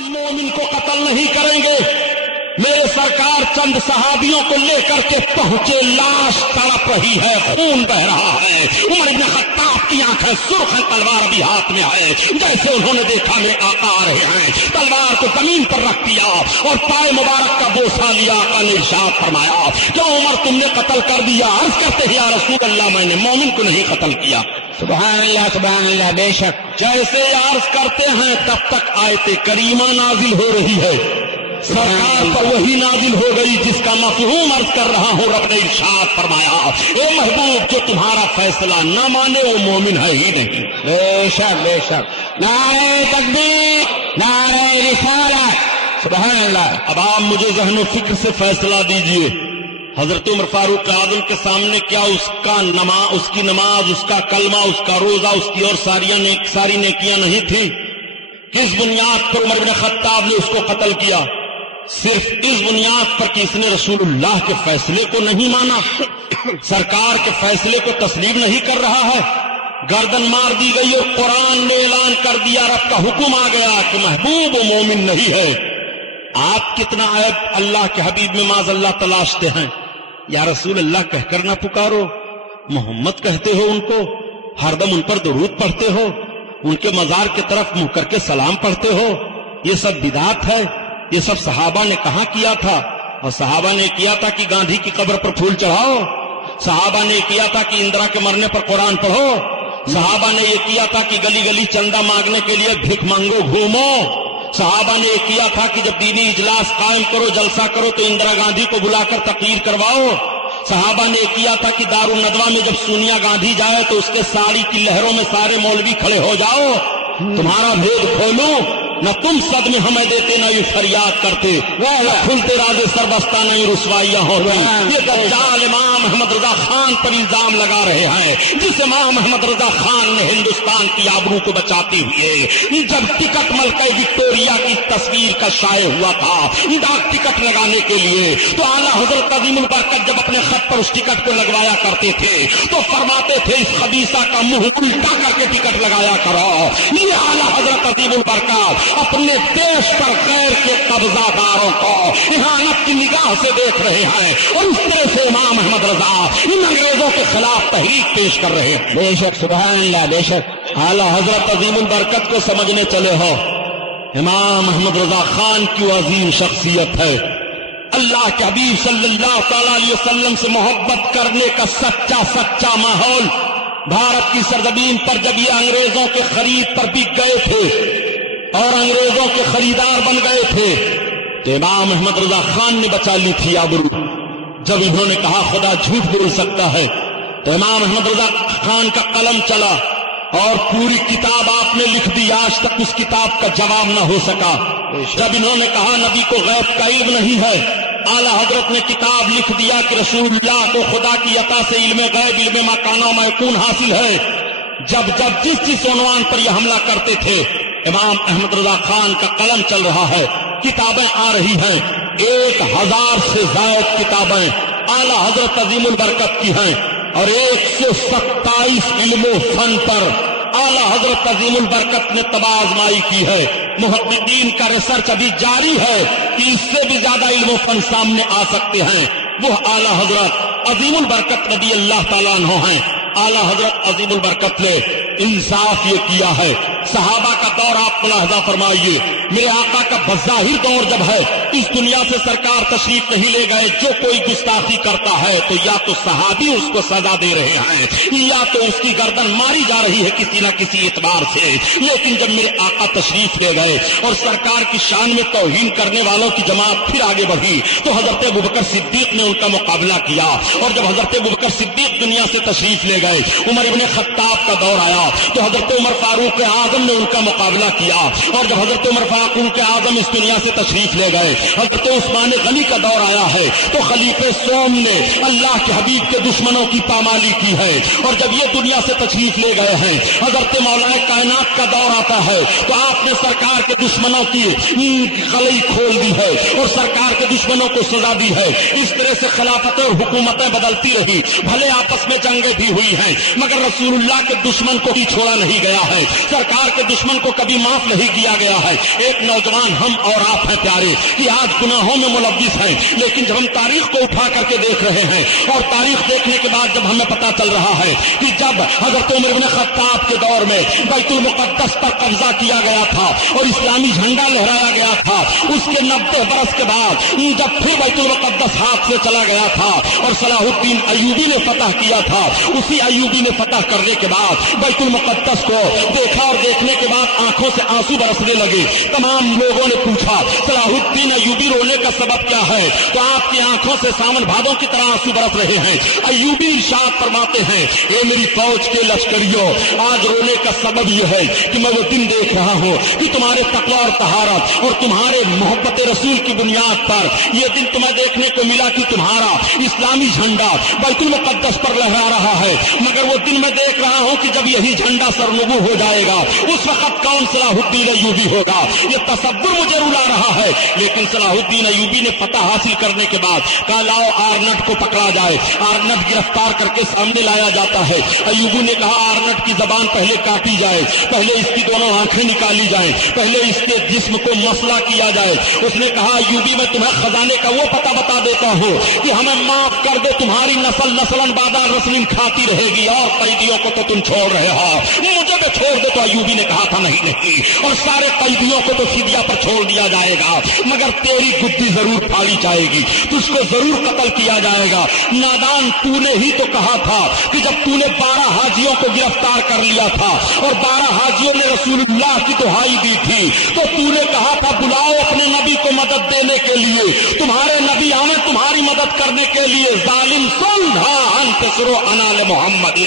مومن کو قتل نہیں کریں گے. میرے سرکار چند صحابیوں کو لے کر کے پہنچے, لاش تڑپ رہی ہے, خون بہ رہا ہے. عمر بن خطاب کی آنکھیں سرخ ہیں, تلوار ابھی ہاتھ میں ہے. جیسے انہوں نے دیکھا میرے آقا آ رہے ہیں, تلوار کو زمین پر رکھ دیا اور پائے مبارک کا بوسہ لیا. آقا نے ارشاد فرمایا, کیوں عمر تم نے قتل کر دیا؟ عرض کرتے ہیں یا رسول اللہ میں نے مومن کو نہیں قتل کیا. سبحان اللہ سبحان اللہ. بے شک. جیسے عرض کرتے ہیں تب تک آیت کریمہ نازل ہو رہی ہے. سرکار پر وہی نازل ہو گئی جس کا مفہوم عرض کر رہا ہوں. رب نے ارشاد فرمایا, اے محبوب جو تمہارا فیصلہ نہ مانے وہ مومن ہے ہی نہیں. بے شک بے شک. نعرہ تکبیر, نعرہ رسالت. سبحان اللہ. اب آپ مجھے ذہن و فکر سے فیصلہ دیجئے, حضرت عمر فاروق اعظم کے سامنے کیا اس کی نماز, اس کا کلمہ, اس کا روزہ, اس کی اور ساری نیکیاں نہیں تھیں؟ کس بنیاد پر عمر بن خطاب نے اس کو قتل کیا؟ صرف اس بنیاد پر کہ اس نے رسول اللہ کے فیصلے کو نہیں مانا, سرکار کے فیصلے کو تسلیم نہیں کر رہا ہے. گردن مار دی گئی اور قرآن نے اعلان کر دیا, رب کا حکم آ گیا کہ محبوب و مومن نہیں ہے. آپ کتنا عیب اللہ کے حبیب میں معاذ اللہ تلاشتے ہیں. یا رسول اللہ کہہ کر نہ پکارو, محمد کہتے ہو ان کو, ہر دم ان پر درود پڑھتے ہو, ان کے مزار کی طرف منہ کر کے سلام پڑھتے ہو. یہ سب بدعت ہے. یہ سب صحابہ نے کہاں کیا تھا؟ اور صحابہ نے کیا تھا کہ گاندھی کی قبر پر پھول چڑھاؤ, صحابہ نے کیا تھا کہ اندرا کے مرنے پر قرآن پڑھو, صحابہ نے یہ کیا تھا کہ گلی گلی چندہ مانگنے کے لیے بھیک مانگو گھومو, صحابہ نے یہ کیا تھا کہ جب دینی اجلاس قائم کرو, جلسہ کرو تو اندرا گاندھی کو بلا کر تقریر کرواؤ. صحابہ نے یہ کیا تھا کہ دارالندوہ میں جب سونیا گاندھی جائے تو اس کے ساڑی کی لہروں میں سارے مولوی کھڑے ہو جاؤ, تمہارا بھید کھولو. نہ تم صدمے ہمیں دیتے, نہ یہ فریاد کرتے, کھلتے رازے سربستہ نہ یہ رسوائیاں ہوتی. یہ دجال امام احمد رضا خان پر الزام لگا رہے ہیں, جس امام احمد رضا خان نے ہندوستان کی آبرو کو بچاتے ہوئے جب ٹکٹ ملکہ وکٹوریا کی تصویر کا شائع ہوا تھا ڈاک ٹکٹ لگانے کے لیے, تو اعلیٰ حضرت عظیم البرکت جب اپنے خط پر اس ٹکٹ کو لگوایا کرتے تھے تو فرماتے تھے اس خبیثہ کا منہ الٹا کر کے ٹکٹ لگایا کرو. یہ اعلیٰ حضرت عظیم البرکت اپنے دیش پر غیر کے قبضہ داروں کو اہانت کی نگاہ سے دیکھ رہے ہیں, اور اس طرح سے امام احمد رضا ان انگریزوں کے خلاف تحریک پیش کر رہے ہیں. بے شک سبحان اللہ. بے شک. اعلیٰ حضرت عظیم البرکت کو سمجھنے چلے ہو, امام احمد رضا خان کی عظیم شخصیت ہے. اللہ کے حبیب صلی اللہ تعالی علیہ وسلم سے محبت کرنے کا سچا ماحول بھارت کی سرزمین پر جب یہ انگریزوں کے خرید پر بک گئے تھے اور انگریزوں کے خریدار بن گئے تھے, تو امام احمد رضا خان نے بچا لی تھی آبرو. جب انہوں نے کہا خدا جھوٹ بول سکتا ہے, تو امام احمد رضا خان کا قلم چلا اور پوری کتاب آپ نے لکھ دی. آج تک اس کتاب کا جواب نہ ہو سکا. جب انہوں نے کہا نبی کو غیب کا علم نہیں ہے, اعلیٰ حضرت نے کتاب لکھ دیا کہ رسول اللہ کو خدا کی عطا سے علم غیب, علم ما کان و ما یکون حاصل ہے. جب جس عنوان پر یہ حملہ کرتے تھے, امام احمد رضا خان کا قلم چل رہا ہے, کتابیں آ رہی ہیں, 1000 سے زائد کتابیں اعلیٰ حضرت عظیم البرکت کی ہیں, اور 127 علم و فن پر اعلیٰ حضرت عظیم البرکت نے تبازمائی کی ہے. محققین کا ریسرچ ابھی جاری ہے کہ اس سے بھی زیادہ علم و فن سامنے آ سکتے ہیں. وہ اعلیٰ حضرت عظیم البرکت رضی اللہ تعالیٰ عنہ ہیں. اعلیٰ حضرت عظیم البرکت نے انصاف یہ کیا ہے. صحابہ کا دور آپ ملاحظہ فرمائیے, میرے آقا کا بظاہر دور جب ہے, اس دنیا سے سرکار تشریف نہیں لے گئے. جو کوئی گستاخی کرتا ہے تو یا تو صحابی اس کو سزا دے رہے ہیں, یا تو اس کی گردن ماری جا رہی ہے کسی نہ کسی اعتبار سے. لیکن جب میرے آقا تشریف لے گئے اور سرکار کی شان میں توہین کرنے والوں کی جماعت پھر آگے بڑھی, تو حضرت ابوبکر صدیق نے ان کا مقابلہ کیا. اور جب حضرت ابوبکر صدیق دنیا سے تشریف لے گئے, عمر ابن خطاب کا دور آیا تو حضرت عمر فاروق اعظم نے ان کا مقابلہ کیا. اور جب حضرت عمر فاروق اعظم اس دنیا سے تشریف لے گئے, حضرت عثمان غنی کا دور آیا ہے تو خلیفہ سوم نے اللہ کے حبیب کے دشمنوں کی پامالی کی ہے. اور جب یہ دنیا سے تشریف لے گئے ہیں, حضرت مولا کائنات کا دور آتا ہے تو آپ نے سرکار کے دشمنوں کی خلئی کھول دی ہے اور سرکار کے دشمنوں کو سزا دی ہے. اس طرح سے خلافت اور حکومتیں بدلتی رہی, بھلے آپس میں جنگیں بھی ہوئی ہیں, مگر رسول اللہ کے دشمن کو ہی چھوڑا نہیں گیا ہے. سرکار سرکار کے دشمن کو کبھی معاف نہیں کیا گیا ہے. ایک نوجوان ہم اور آپ ہیں پیارے کہ آج گناہوں میں ملوث ہیں، لیکن جب ہم تاریخ کو اٹھا کر کے دیکھ رہے ہیں اور تاریخ دیکھنے کے بعد جب ہمیں پتا چل رہا ہے کہ جب حضرت عمر بن خطاب کے دور میں بیت المقدس پر قبضہ کیا گیا تھا اور اسلامی جھنڈا لہرایا گیا تھا، اس کے 90 برس کے بعد جب پھر بیت المقدس ہاتھ سے چلا گیا تھا اور صلاح الدین ایوبی نے فتح کیا تھا، اسی ایوبی نے فتح کرنے کے بعد بیت المقدس کو دیکھا اور دیکھنے کے بعد آنکھوں سے آنسو برسنے لگے. تمام لوگوں نے پوچھا صلاح الدین ایوبی رونے کا سبب کیا ہے؟ تو آپ کی آنکھوں سے ساون بھادوں کی طرح آنسو برس رہے ہیں. ایوبی ارشاد فرماتے ہیں، اے میری فوج کے لشکریوں، آج رونے کا سبب یہ ہے کہ میں وہ دن دیکھ رہا ہوں کہ تمہارے تقوی اور طہارت اور تمہارے محبت رسول کی بنیاد پر یہ دن تمہیں دیکھنے کو ملا کہ تمہارا اسلامی جھنڈا بیت المقدس پر لہرا رہا ہے. مگر وہ دن میں دیکھ رہا ہوں کہ جب یہی جھنڈا سرنگو ہو جائے گا اس وقت کون صلاح الدین ایوبی ہوگا؟ یہ تصور مجھے رلا رہا ہے. لیکن صلاح الدین ایوبی نے فتح حاصل کرنے کے بعد کہا لاؤ آرنٹ کو پکڑا جائے. آرنٹ گرفتار کر کے سامنے لایا جاتا ہے. ایوبی نے کہا آرنٹ کی زبان پہلے کاٹی جائے، پہلے اس کی دونوں آنکھیں نکالی جائیں، پہلے اس کے جسم کو مسئلہ کیا جائے. اس نے کہا ایوبی میں تمہیں خزانے کا وہ پتہ بتا دیتا ہوں کہ ہمیں معاف کر دے، تمہاری نسل نسلاً بادار رسلین کھاتی رہے گی اور قیدیوں کو تو تم چھوڑ رہے ہو، مجھے بھی چھوڑ دے. تو ایوبی نے کہا تھا نہیں اور سارے قیدیوں کو تو فدیہ پر چھوڑ دیا جائے گا، مگر تیری گدی ضرور پھاڑی جائے گی، تجھ کو ضرور قتل کیا جائے گا. نادان تو نے ہی تو کہا تھا کہ جب تو نے 12 حاجیوں کو گرفتار کر لیا تھا اور 12 حاجیوں نے رسول اللہ کی دہائی دی تھی تو تو نے کہا تھا بلاؤ اپنے نبی کو مدد دینے کے لیے، تمہارے نبی آمد تمہاری مدد کرنے کے لیے. ظالم سن ہاں انتصروا انال محمد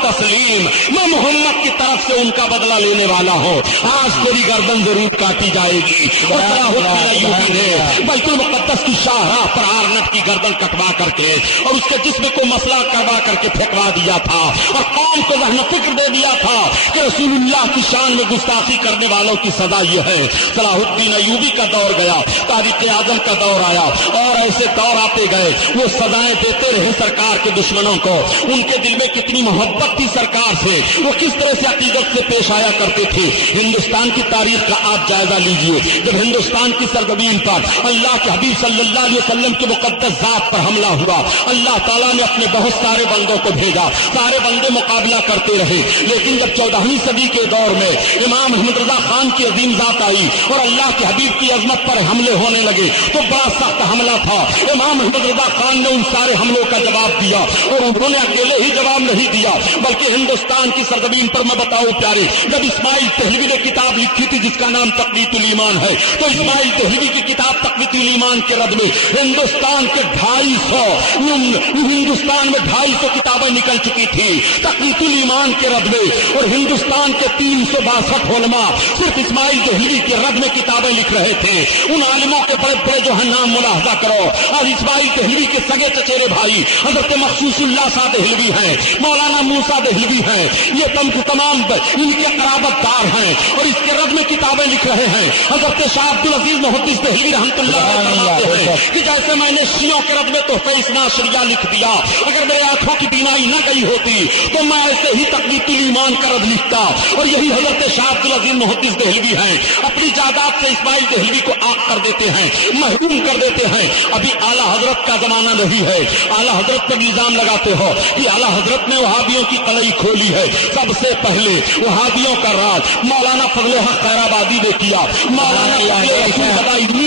تسلیم، میں محمد کی طرف سے ان کا بدلہ لینے والا ہوں. آج تیری گردن ضرور کاٹی جائے گی. اور صلاح الدین ایوبی نے بیت المقدس کی شاہراہ پر آرنٹ کی گردن کٹوا کر کے اور اس کے جسم کو مسئلہ کروا کر کے پھینکوا دیا تھا اور قوم کو ذہن فکر دے دیا تھا کہ رسول اللہ کی شان میں گستاخی کرنے والوں کی سزا یہ ہے. صلاح الدین ایوبی کا دور گیا، تاریخ اعظم کا دور آیا اور ایسے دور آتے گئے. وہ سزائیں دیتے رہے سرکار کے دشمنوں کو. ان کے دل میں کتنی محبت تھی سرکار سے، وہ کس طرح سے عقیدت سے پیش آیا کرتے تھے. ہندوستان کی تاریخ کا آپ جائزہ لیجئے. جب ہندوستان کی سرزمین پر اللہ کے حبیب صلی اللہ علیہ وسلم کے مقدس ذات پر حملہ ہوا، اللہ تعالیٰ نے اپنے بہت سارے بندوں کو بھیجا، سارے بندے مقابلہ کرتے رہے. لیکن جب 14ویں صدی کے دور میں امام احمد رضا خان کی عظیم ذات آئی اور اللہ کے حبیب کی عظمت پر حملے ہونے لگے تو بڑا سخت حملہ تھا. امام احمد رضا خان نے ان سارے حملوں کا جواب دیا اور انہوں نے اکیلے ہی جواب نہیں دیا بلکہ ہندوستان کی سرزمین پر میں بتاؤں پیارے، جب اسماعیل دہلوی نے کتاب لکھی تھی جس کا نام تقویت الایمان ہے، تو اسماعیل دہلوی کی کتاب تقویت الایمان کے رد میں ہندوستان کے 250 کتابیں نکل چکی تھی تقویت الایمان کے رد میں. اور ہندوستان کے 362 علماء صرف اسماعیل دہلوی کے رد میں کتابیں لکھ رہے تھے. ان عالموں کے بڑے بڑے جو ہے نام ملاحظہ کرو. اور اسماعیل دہلوی کے سگے چچیرے بھائی حضرت مخصوص اللہ شاہ دہلوی ہیں، مولانا موسیٰ دہلوی ہیں، یہ تمام ان کے قرابت دار ہیں اور اس کے رد میں کتابیں لکھ رہے ہیں. حضرت شاہ عبد العزیز محدث دہلوی رحمۃ اللہ فرماتے ہیں کہ جیسے میں نے شیعوں کے رد میں تحفہ اثنا عشریہ لکھ دیا، اگر میرے آنکھوں کی بینائی نہ گئی ہوتی تو میں ایسے ہی تقویت الایمان کا رد لکھتا. اور یہی حضرت شاہ عبد العزیز محدث دہلوی ہیں، اپنی جائیداد سے اسماعیل دہلوی کو آگ کر دیتے ہیں، محروم کر دیتے ہیں. ابھی اعلیٰ حضرت کا زمانہ نہیں ہے، اعلیٰ حضرت پر الزام لگاتے ہو کہ اعلیٰ حضرت نے وہابیوں کی کڑئی کھولی ہے. سب سے پہلے وہابیوں کا راج مولانا فضل الحق خیرآبادی نے کیا، مولانا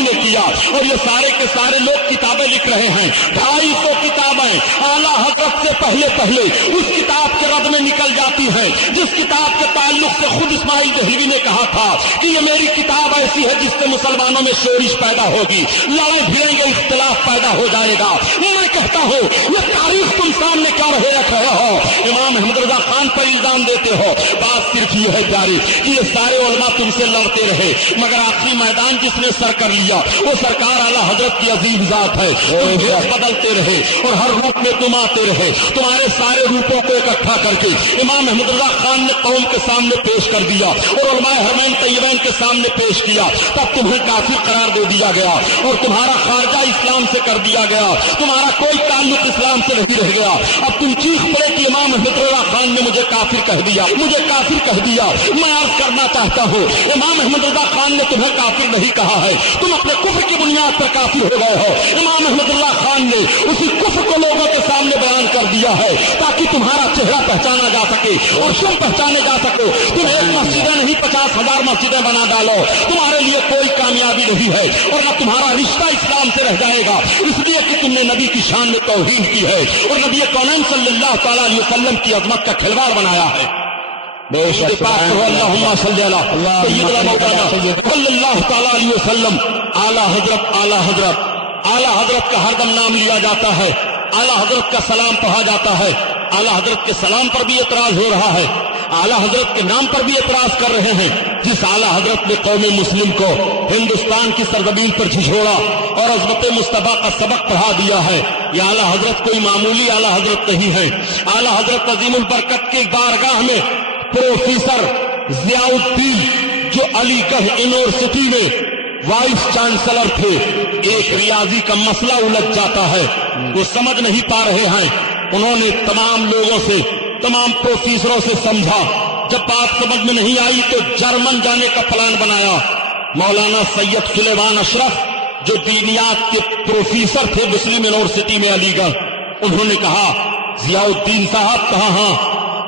نے کیا اور یہ سارے کے سارے لوگ کتابیں لکھ رہے ہیں. 250 کتابیں اعلیٰ حضرت سے پہلے اس کتاب کے رد میں نکل جاتی ہیں جس کتاب کے تعلق سے خود اسماعیل دہلوی نے کہا تھا کہ یہ میری کتاب ایسی ہے جس سے مسلمانوں میں شورش پیدا ہوگی، لڑائی بھیڑیں گے، اختلاف پیدا ہو جائے گا. میں کہتا ہوں یہ تاریخ تم سامنے کیا رکھ رہے ہو؟ امام احمد رضا خان پر الزام دیتے ہو. بات صرف یہ ہے پیاری کہ یہ سارے علماء تم سے لڑتے رہے مگر آخری میدان جس نے سر کر لیا وہ سرکار اعلیٰ حضرت کی عظیم ذات ہے. تم بھیس بدلتے رہے اور ہر روپ میں تم آتے رہے. تمہارے سارے روپوں کو اکٹھا کر کے امام محمد رضا خان نے قوم کے سامنے پیش کر دیا اور علماء حرمین طیبین کے سامنے پیش کیا. تب تمہیں کافر قرار دے دیا گیا اور تمہارا خارجہ اسلام سے کر دیا گیا. تمہارا کوئی تعلق اسلام سے نہیں رہ گیا. اب تم چیخ پڑے کہ امام محمد رضا خان نے مجھے کافر کہہ دیا, مجھے کافر کہہ دیا. میں عرض کرنا چاہتا ہوں امام محمد رضا خان نے تمہیں کافر نہیں کہا ہے, تم اپنے کفر کی بنیاد پر کافر ہو گئے ہو. امام محمد رضا خان نے اسی کفر کو لوگوں کے سامنے بیان کر دیا ہے تاکہ تمہارا چہرہ پہچانا جا سکے اور تم پہچانے جا سکو. تم ایک مسجدیں نہیں 50,000 مسجدیں بنا ڈالو, تمہارے لیے کوئی کامیابی نہیں ہے اور نہ تمہارا رشتہ اسلام سے رہ جائے گا, اس لیے کہ تم نے نبی کی شان میں توہین کی ہے اور نبی کونین صلی اللہ تعالی علیہ وسلم کی عظمت کا کھلواڑ بنایا ہے. اللہم صلی اللہ تعالی علیہ وسلم. اعلیٰ حضرت اعلیٰ حضرت اعلیٰ حضرت کا ہر دم نام لیا جاتا ہے, اعلیٰ حضرت کا سلام پڑھا جاتا ہے. اعلیٰ حضرت کے سلام پر بھی اعتراض ہو رہا ہے, اعلیٰ حضرت کے نام پر بھی اعتراض کر رہے ہیں. جس اعلیٰ حضرت نے قوم مسلم کو ہندوستان کی سرزمین پر جھنجھوڑا اور عظمت مصطفیٰ کا سبق پڑھا دیا ہے, یہ اعلیٰ حضرت کوئی معمولی اعلیٰ حضرت نہیں ہے. اعلیٰ حضرت عظیم البرکت کی بارگاہ میں پروفیسر ضیاء الدین جو علی گڑھ یونیورسٹی میں وائس چانسلر تھے, ایک ریاضی کا مسئلہ الجھ جاتا ہے, وہ سمجھ نہیں پا رہے ہیں. انہوں نے تمام لوگوں سے, تمام پروفیسروں سے سمجھا. جب بات سمجھ میں نہیں آئی تو جرمن جانے کا پلان بنایا. مولانا سید سلیمان اشرف جو دینیات کے پروفیسر تھے مسلم یونیورسٹی میں علی گڑھ, انہوں نے کہا ضیاء الدین صاحب کہا ہاں,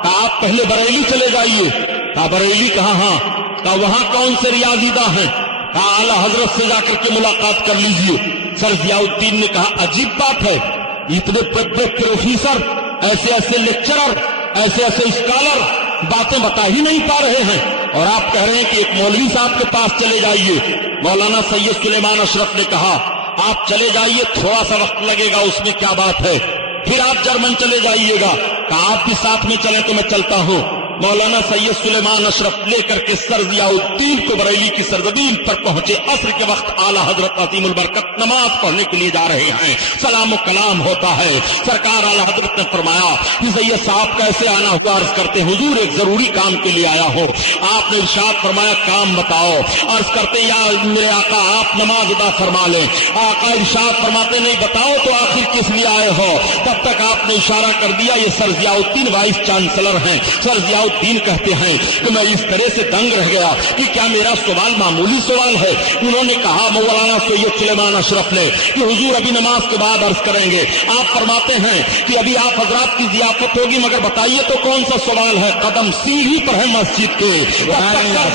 کہا آپ پہلے بریلی چلے جائیے. کہا بریلی کہا ہاں. کہا وہاں کون سے ریاضی داں ہیں؟ کہا اعلیٰ حضرت سے جا کر کے ملاقات کر لیجیے. سر ضیاء الدین نے کہا عجیب بات ہے, اتنے بڑے پروفیسر, ایسے ایسے لیکچرر, ایسے ایسے اسکالر باتیں بتا ہی نہیں پا رہے ہیں اور آپ کہہ رہے ہیں کہ ایک مولوی صاحب کے پاس چلے جائیے. مولانا سید سلیمان اشرف نے کہا آپ چلے جائیے, تھوڑا سا وقت لگے گا, اس میں کیا بات ہے, پھر آپ جرمن چلے جائیے گا. کہا آپ بھی ساتھ میں چلیں تو میں چلتا ہوں. مولانا سید سلیمان اشرف لے کر کے سر ضیاء الدین کو بریلی کی سرزمین پر پہنچے. عصر کے وقت اعلیٰ حضرت عظیم البرکت نماز پڑھنے کے لیے جا رہے ہیں. سلام و کلام ہوتا ہے. سرکار اعلیٰ حضرت نے فرمایا کہ سید صاحب کیسے آنا ہوا؟ عرض کرتے حضور ایک ضروری کام کے لیے آیا ہوں. آپ نے ارشاد فرمایا کام بتاؤ. عرض کرتے یا میرے آقا آپ نماز ادا فرما لیں. آقا ارشاد فرماتے نہیں بتاؤ تو آخر کس لیے آئے ہو؟ تب تک آپ نے اشارہ کر دیا یہ سر ضیاء الدین وائس چانسلر ہیں. سر ضیاء الدین کہتے ہیں کہ میں اس طرح سے دنگ رہ گیا کہ کیا میرا سوال معمولی سوال ہے؟ انہوں نے کہا مولانا سید سلیمان اشرف نے کہ حضور ابھی نماز کے بعد عرض کریں گے. آپ فرماتے ہیں کہ ابھی آپ حضرات کی ضیافت ہوگی مگر بتائیے تو کون سا سوال ہے؟ قدم سیڑھی پر ہے مسجد کے.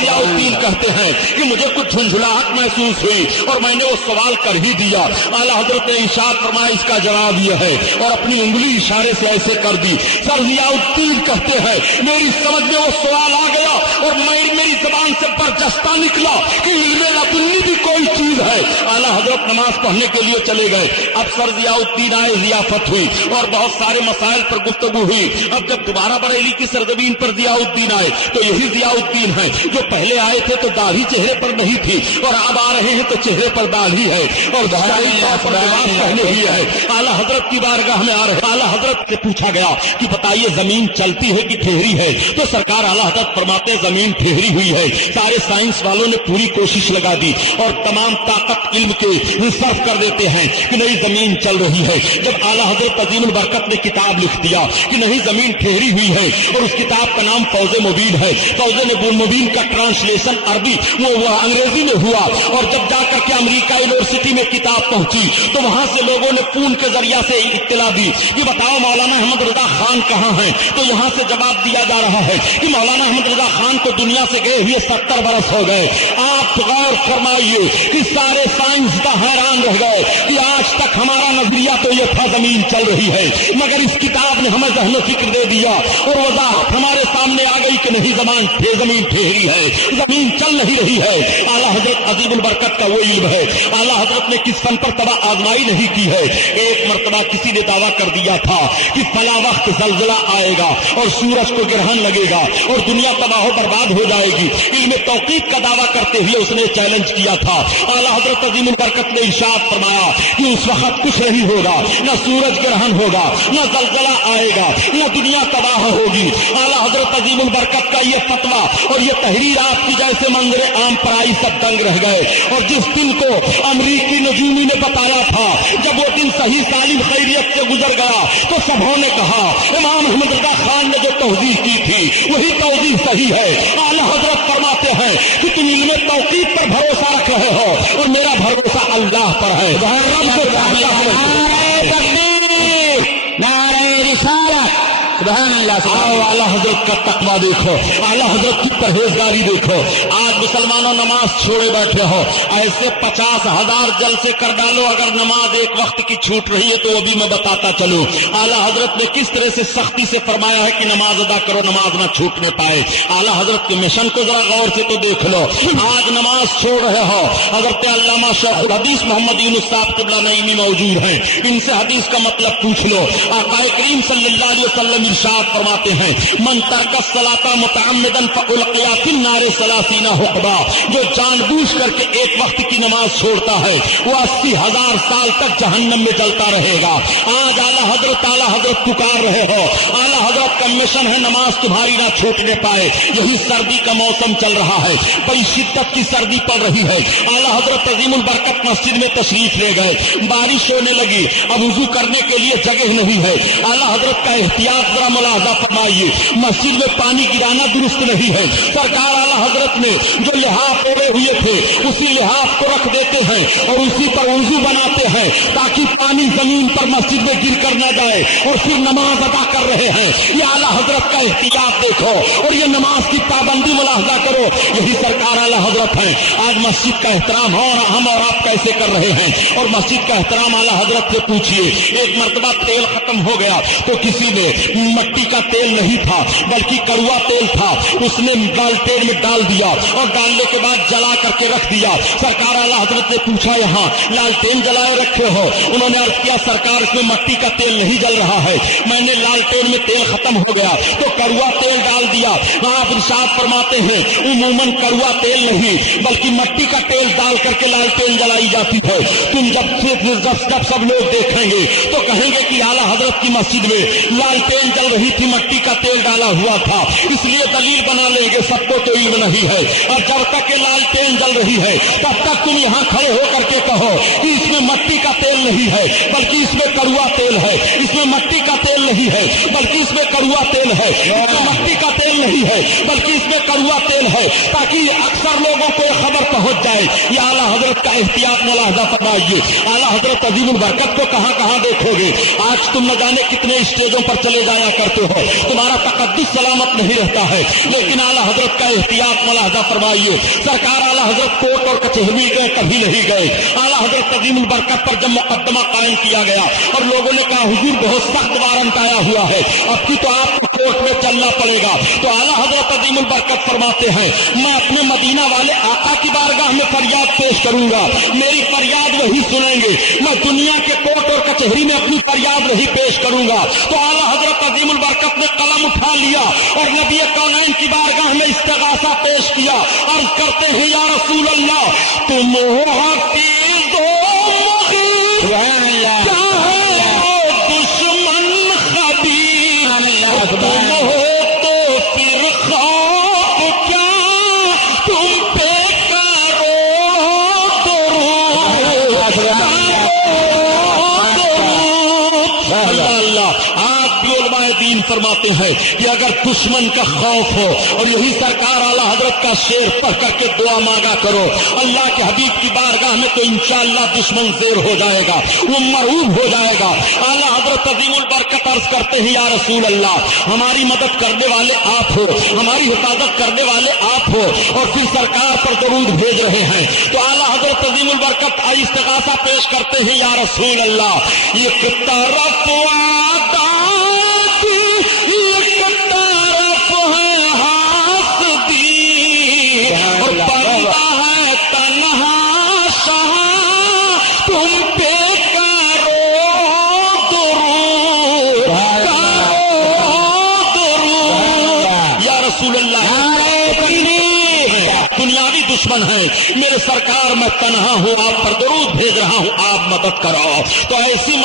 ضیاء الدین کہتے ہیں کہ مجھے کچھ جھنجھلاہٹ محسوس ہوئی اور میں نے وہ سوال کر ہی دیا. اعلیٰ حضرت نے ارشاد فرمایا اس کا جواب یہ ہے اور اپنی انگلی اشارے سے ایسے کر دی. سر ضیاء الدین کہتے ہیں میری سمجھ میں وہ سوال آ گیا اور میری زبان سے برجستہ نکلا کہ علم لدنی بھی کوئی چیز ہے. اعلیٰ حضرت نماز پڑھنے کے لیے چلے گئے. اب سر ضیاء الدین آئے, ضیافت ہوئی اور بہت سارے مسائل پر گفتگو ہوئی. اب جب دوبارہ بریلی کی سرزمین پر ضیاء الدین آئے تو یہی ضیاء الدین ہیں جو پہلے آئے تھے تو داڑھی چہرے پر نہیں تھی اور اب آ رہے ہیں تو چہرے پر داڑھی ہے اور پہنے ہوئی ہے. اعلیٰ حضرت کی بارگاہ میں آ رہے. اعلیٰ حضرت سے پوچھا گیا کہ بتائیے زمین چلتی ہے کہ ٹھہری ہے؟ تو سرکار اعلیٰ حضرت فرماتے زمین ٹھہری ہوئی ہے. سارے سائنس والوں نے پوری کوشش لگا دی اور تمام طاقت علم کے صرف کر دیتے ہیں کہ نہیں زمین چل رہی ہے. جب اعلیٰ حضرت عظیم البرکت نے کتاب لکھ دیا کہ نہیں زمین ٹھہری ہوئی ہے اور اس کتاب کا نام فوز مبین ہے. فوز مبین کا ٹرانسلیشن عربی وہ انگریزی میں ہوا اور جب جا کر کے امریکہ یونیورسٹی میں کتاب پہنچی تو وہاں سے لوگوں نے فون کے ذریعہ سے اطلاع دی کہ بتاؤ مولانا احمد رضا خان کہاں ہیں؟ تو یہاں سے جواب دیا جا رہا ہے کہ مولانا احمد رضا خان کو دنیا سے گئے ہوئے 70 برس ہو گئے. آپ غور فرمائیے کہ سارے سائنسداں حیران رہ گئے کہ آج آج تک ہمارا نظریہ تو یہ تھا زمین چل رہی ہے، مگر اس کتاب نے ہمیں ذہن و فکر دے دیا اور وضاحت ہمارے سامنے آ گئی کہ نہیں، زمین ٹھہری ہے، زمین چل نہیں رہی ہے۔ اعلیٰ حضرت عظیم البرکت کا وہ علم ہے، اعلیٰ حضرت نے کس فن پر تباہ آزمائی نہیں کی ہے۔ ایک مرتبہ کسی نے دعویٰ کر دیا تھا کہ فلاں وقت زلزلہ آئے گا اور سورج کو گرہن لگے گا اور دنیا تباہ و برباد ہو جائے گی۔ علم توقیت کا دعویٰ کرتے ہوئے اس نے چیلنج کیا تھا۔ اعلیٰ حضرت عظیم البرکت نے ارشاد فرمایا کہ اس وقت کچھ نہیں ہوگا، نہ سورج گرہن ہوگا، نہ زلزلہ آئے گا، نہ دنیا تباہ ہوگی۔ اعلیٰ حضرت عظیم البرکت کا یہ فتویٰ اور یہ تحریر آپ کی جیسے منظر عام پر آئی، سب دنگ رہ گئے۔ اور جس دن کو امریکی نجومی نے بتایا تھا، جب وہ دن صحیح سالم خیریت سے گزر گیا تو سبھوں نے کہا امام محمد رضا خان نے جو توضیح کی تھی وہی توضیح صحیح ہے۔ اعلیٰ حضرت فرماتے ہیں کہ تم علم توقیت پر بھروسہ رکھ رہے ہو اور میرا بھروسہ اللہ پر ہے۔ سبحان اللہ۔ آؤ اعلیٰ حضرت کا تقویٰ دیکھو، اعلیٰ حضرت کی پرہیزگاری دیکھو۔ آج مسلمانوں نماز چھوڑے بیٹھے ہو، ایسے 50,000 جلسے کر ڈالو، اگر نماز ایک وقت کی چھوٹ رہی ہے تو وہ بھی میں بتاتا چلوں۔ اعلیٰ حضرت نے کس طرح سے سختی سے فرمایا ہے کہ نماز ادا کرو، نماز نہ چھوٹنے پائے۔ اعلیٰ حضرت کے مشن کو ذرا غور سے تو دیکھ لو۔ آج نماز چھوڑ رہے ہو، حضرت علامہ شیخ الحدیث محمد یونس صاحب قبلہ نعیمی موجود ہیں، ان سے حدیث کا مطلب پوچھ لو۔ آقا کریم صلی اللہ علیہ وسلم ارشاد فرماتے ہیں من ترک الصلاۃ متعمدا فالقی فی النار 30 حقبا، جو جان بوجھ کر کے ایک وقت کی نماز چھوڑتا ہے وہ 80,000 سال تک جہنم میں جلتا رہے گا۔ آج اعلیٰ حضرت پکار رہے ہو، اعلیٰ حضرت کا مشن ہے نماز تمہاری نہ چھوٹنے پائے۔ یہی سردی کا موسم چل رہا ہے، بڑی شدت کی سردی پڑ رہی ہے۔ اعلیٰ حضرت عظیم البرکت مسجد میں تشریف لے گئے، بارش ہونے لگی، اب وضو کرنے کے لیے جگہ نہیں ہے۔ اعلیٰ حضرت کا احتیاط ذرا ملاحظہ فرمائیے، مسجد میں پانی گرانا درست نہیں ہے۔ سرکار اعلیٰ حضرت نے جو لحاف اوڑے ہوئے تھے اسی لحاف کو رکھ دیتے ہیں اور اسی پر وضو بناتے ہیں تاکہ پانی زمین پر مسجد میں گر کر نہ جائے، اور پھر نماز ادا کر رہے ہیں۔ یہ اعلیٰ حضرت کا احتیاط دیکھو اور یہ نماز کی پابندی ملاحظہ کرو، یہی سرکار اعلیٰ حضرت ہیں۔ آج مسجد کا احترام ہم اور آپ کیسے کر رہے ہیں؟ اور مسجد کا احترام اعلیٰ حضرت سے پوچھیے۔ ایک مرتبہ تیل ختم ہو گیا تو کسی نے مٹی کا تیل نہیں تھا بلکہ کڑوا تیل تھا، اس نے لالٹین میں ڈال دیا اور ڈالنے کے بعد جلا کر کے رکھ دیا۔ سرکار اعلیٰ حضرت نے پوچھا یہاں لالٹین جلائے رکھے ہو؟ انہوں نے عرض کیا سرکار اس میں مٹی کا تیل نہیں جل رہا ہے، میں نے لالٹین میں تیل ختم ہو گیا تو کڑوا تیل ڈال دیا۔ آپ ارشاد فرماتے ہیں عموماً کڑوا تیل نہیں بلکہ مٹی کا تیل ڈال کر کے لالٹین جلائی جاتی ہے۔ تم جب سب لوگ دیکھیں گے تو کہیں گے کہ اعلیٰ حضرت کی مسجد میں لالٹین جل رہی تھی، مٹی کا تیل ڈالا ہوا تھا، اس لیے دلیل بنا لیں گے سب کو تو علم نہیں ہے۔ اور جب تک یہ لالٹین جل رہی ہے تب تک تم یہاں کھڑے ہو کر کے کہو کہ اس میں مٹی کا تیل نہیں ہے بلکہ اس میں کڑوا تیل ہے، اس میں مٹی کا تیل نہیں ہے بلکہ اس میں کڑوا تیل ہے، اس میں مٹی کا تیل نہیں ہے بلکہ اس میں کڑوا تیل ہے، تاکہ اکثر لوگوں کو یہ خبر پہنچ جائے۔ یہ اعلیٰ حضرت کا احتیاط ملاحظہ فرمائیے۔ اعلیٰ حضرت عظیم البرکت کو کہاں کہاں دیکھو گے، آج تم نہ جانے کتنے اسٹیجوں پر چلے جایا کرتے ہو، تمہارا تقدس سلامت نہیں رہتا ہے، لیکن اعلیٰ حضرت کا احتیاط ملاحظہ فرمائیے۔ سرکار اعلیٰ حضرت کوٹ اور کچہری گئے کبھی نہیں گئے۔ اعلیٰ حضرت عظیم البرکت پر جب مقدمہ قائم کیا گیا اور لوگوں نے کہا حضور بہت سخت وارنٹ آیا ہوا ہے، اب کی تو آپ کوٹ میں چلنا پڑے گا، تو اعلیٰ حضرت عظیم البرکت فرماتے ہیں میں اپنے مدینہ والے آقا کی بارگاہ میں فریاد پیش کروں گا، میری فریاد وہی سنیں گے، میں دنیا کے کوٹ اور کچہری میں اپنی فریاد وہی پیش کروں گا۔ تو اعلیٰ حضرت عظیم البرکت نے قلم اٹھا لیا اور نبی کونین کی بارگاہ میں استغاثہ پیش کیا، عرض کرتے ہیں یا رسول اللہ تم ہو حفیظ و مغیث، چاہے ہو دشمن خبیر، تم ہو تو پھر خوف کیا تم پہ کرو دین فرماتے ہیں کہ اگر دشمن کا خوف ہو، اور یہی سرکار اعلیٰ حضرت کا شعر پڑھ کر کے دعا مانگا کرو اللہ کے حبیب کی بارگاہ میں، تو انشاءاللہ دشمن زیر ہو جائے گا، وہ مرعوب ہو جائے گا۔ اعلیٰ حضرت عظیم البرکت عرض کرتے ہیں یا رسول اللہ ہماری مدد کرنے والے آپ ہو، ہماری حفاظت کرنے والے آپ ہو، اور پھر سرکار پر درود بھیج رہے ہیں۔ تو اعلیٰ حضرت حضرت عظیم البرکت استغاثہ پیش کرتے ہیں، یا رسول اللہ ایک طرف عادات ایک طرف ہے حاسدی اور بندہ ہے تنہا شاہ تم پہ دشمن ہے میرے سرکار، میں تنہا ہوں، آپ پر درود بھیج رہا ہوں، آپ مدد کرو۔ تو ایسی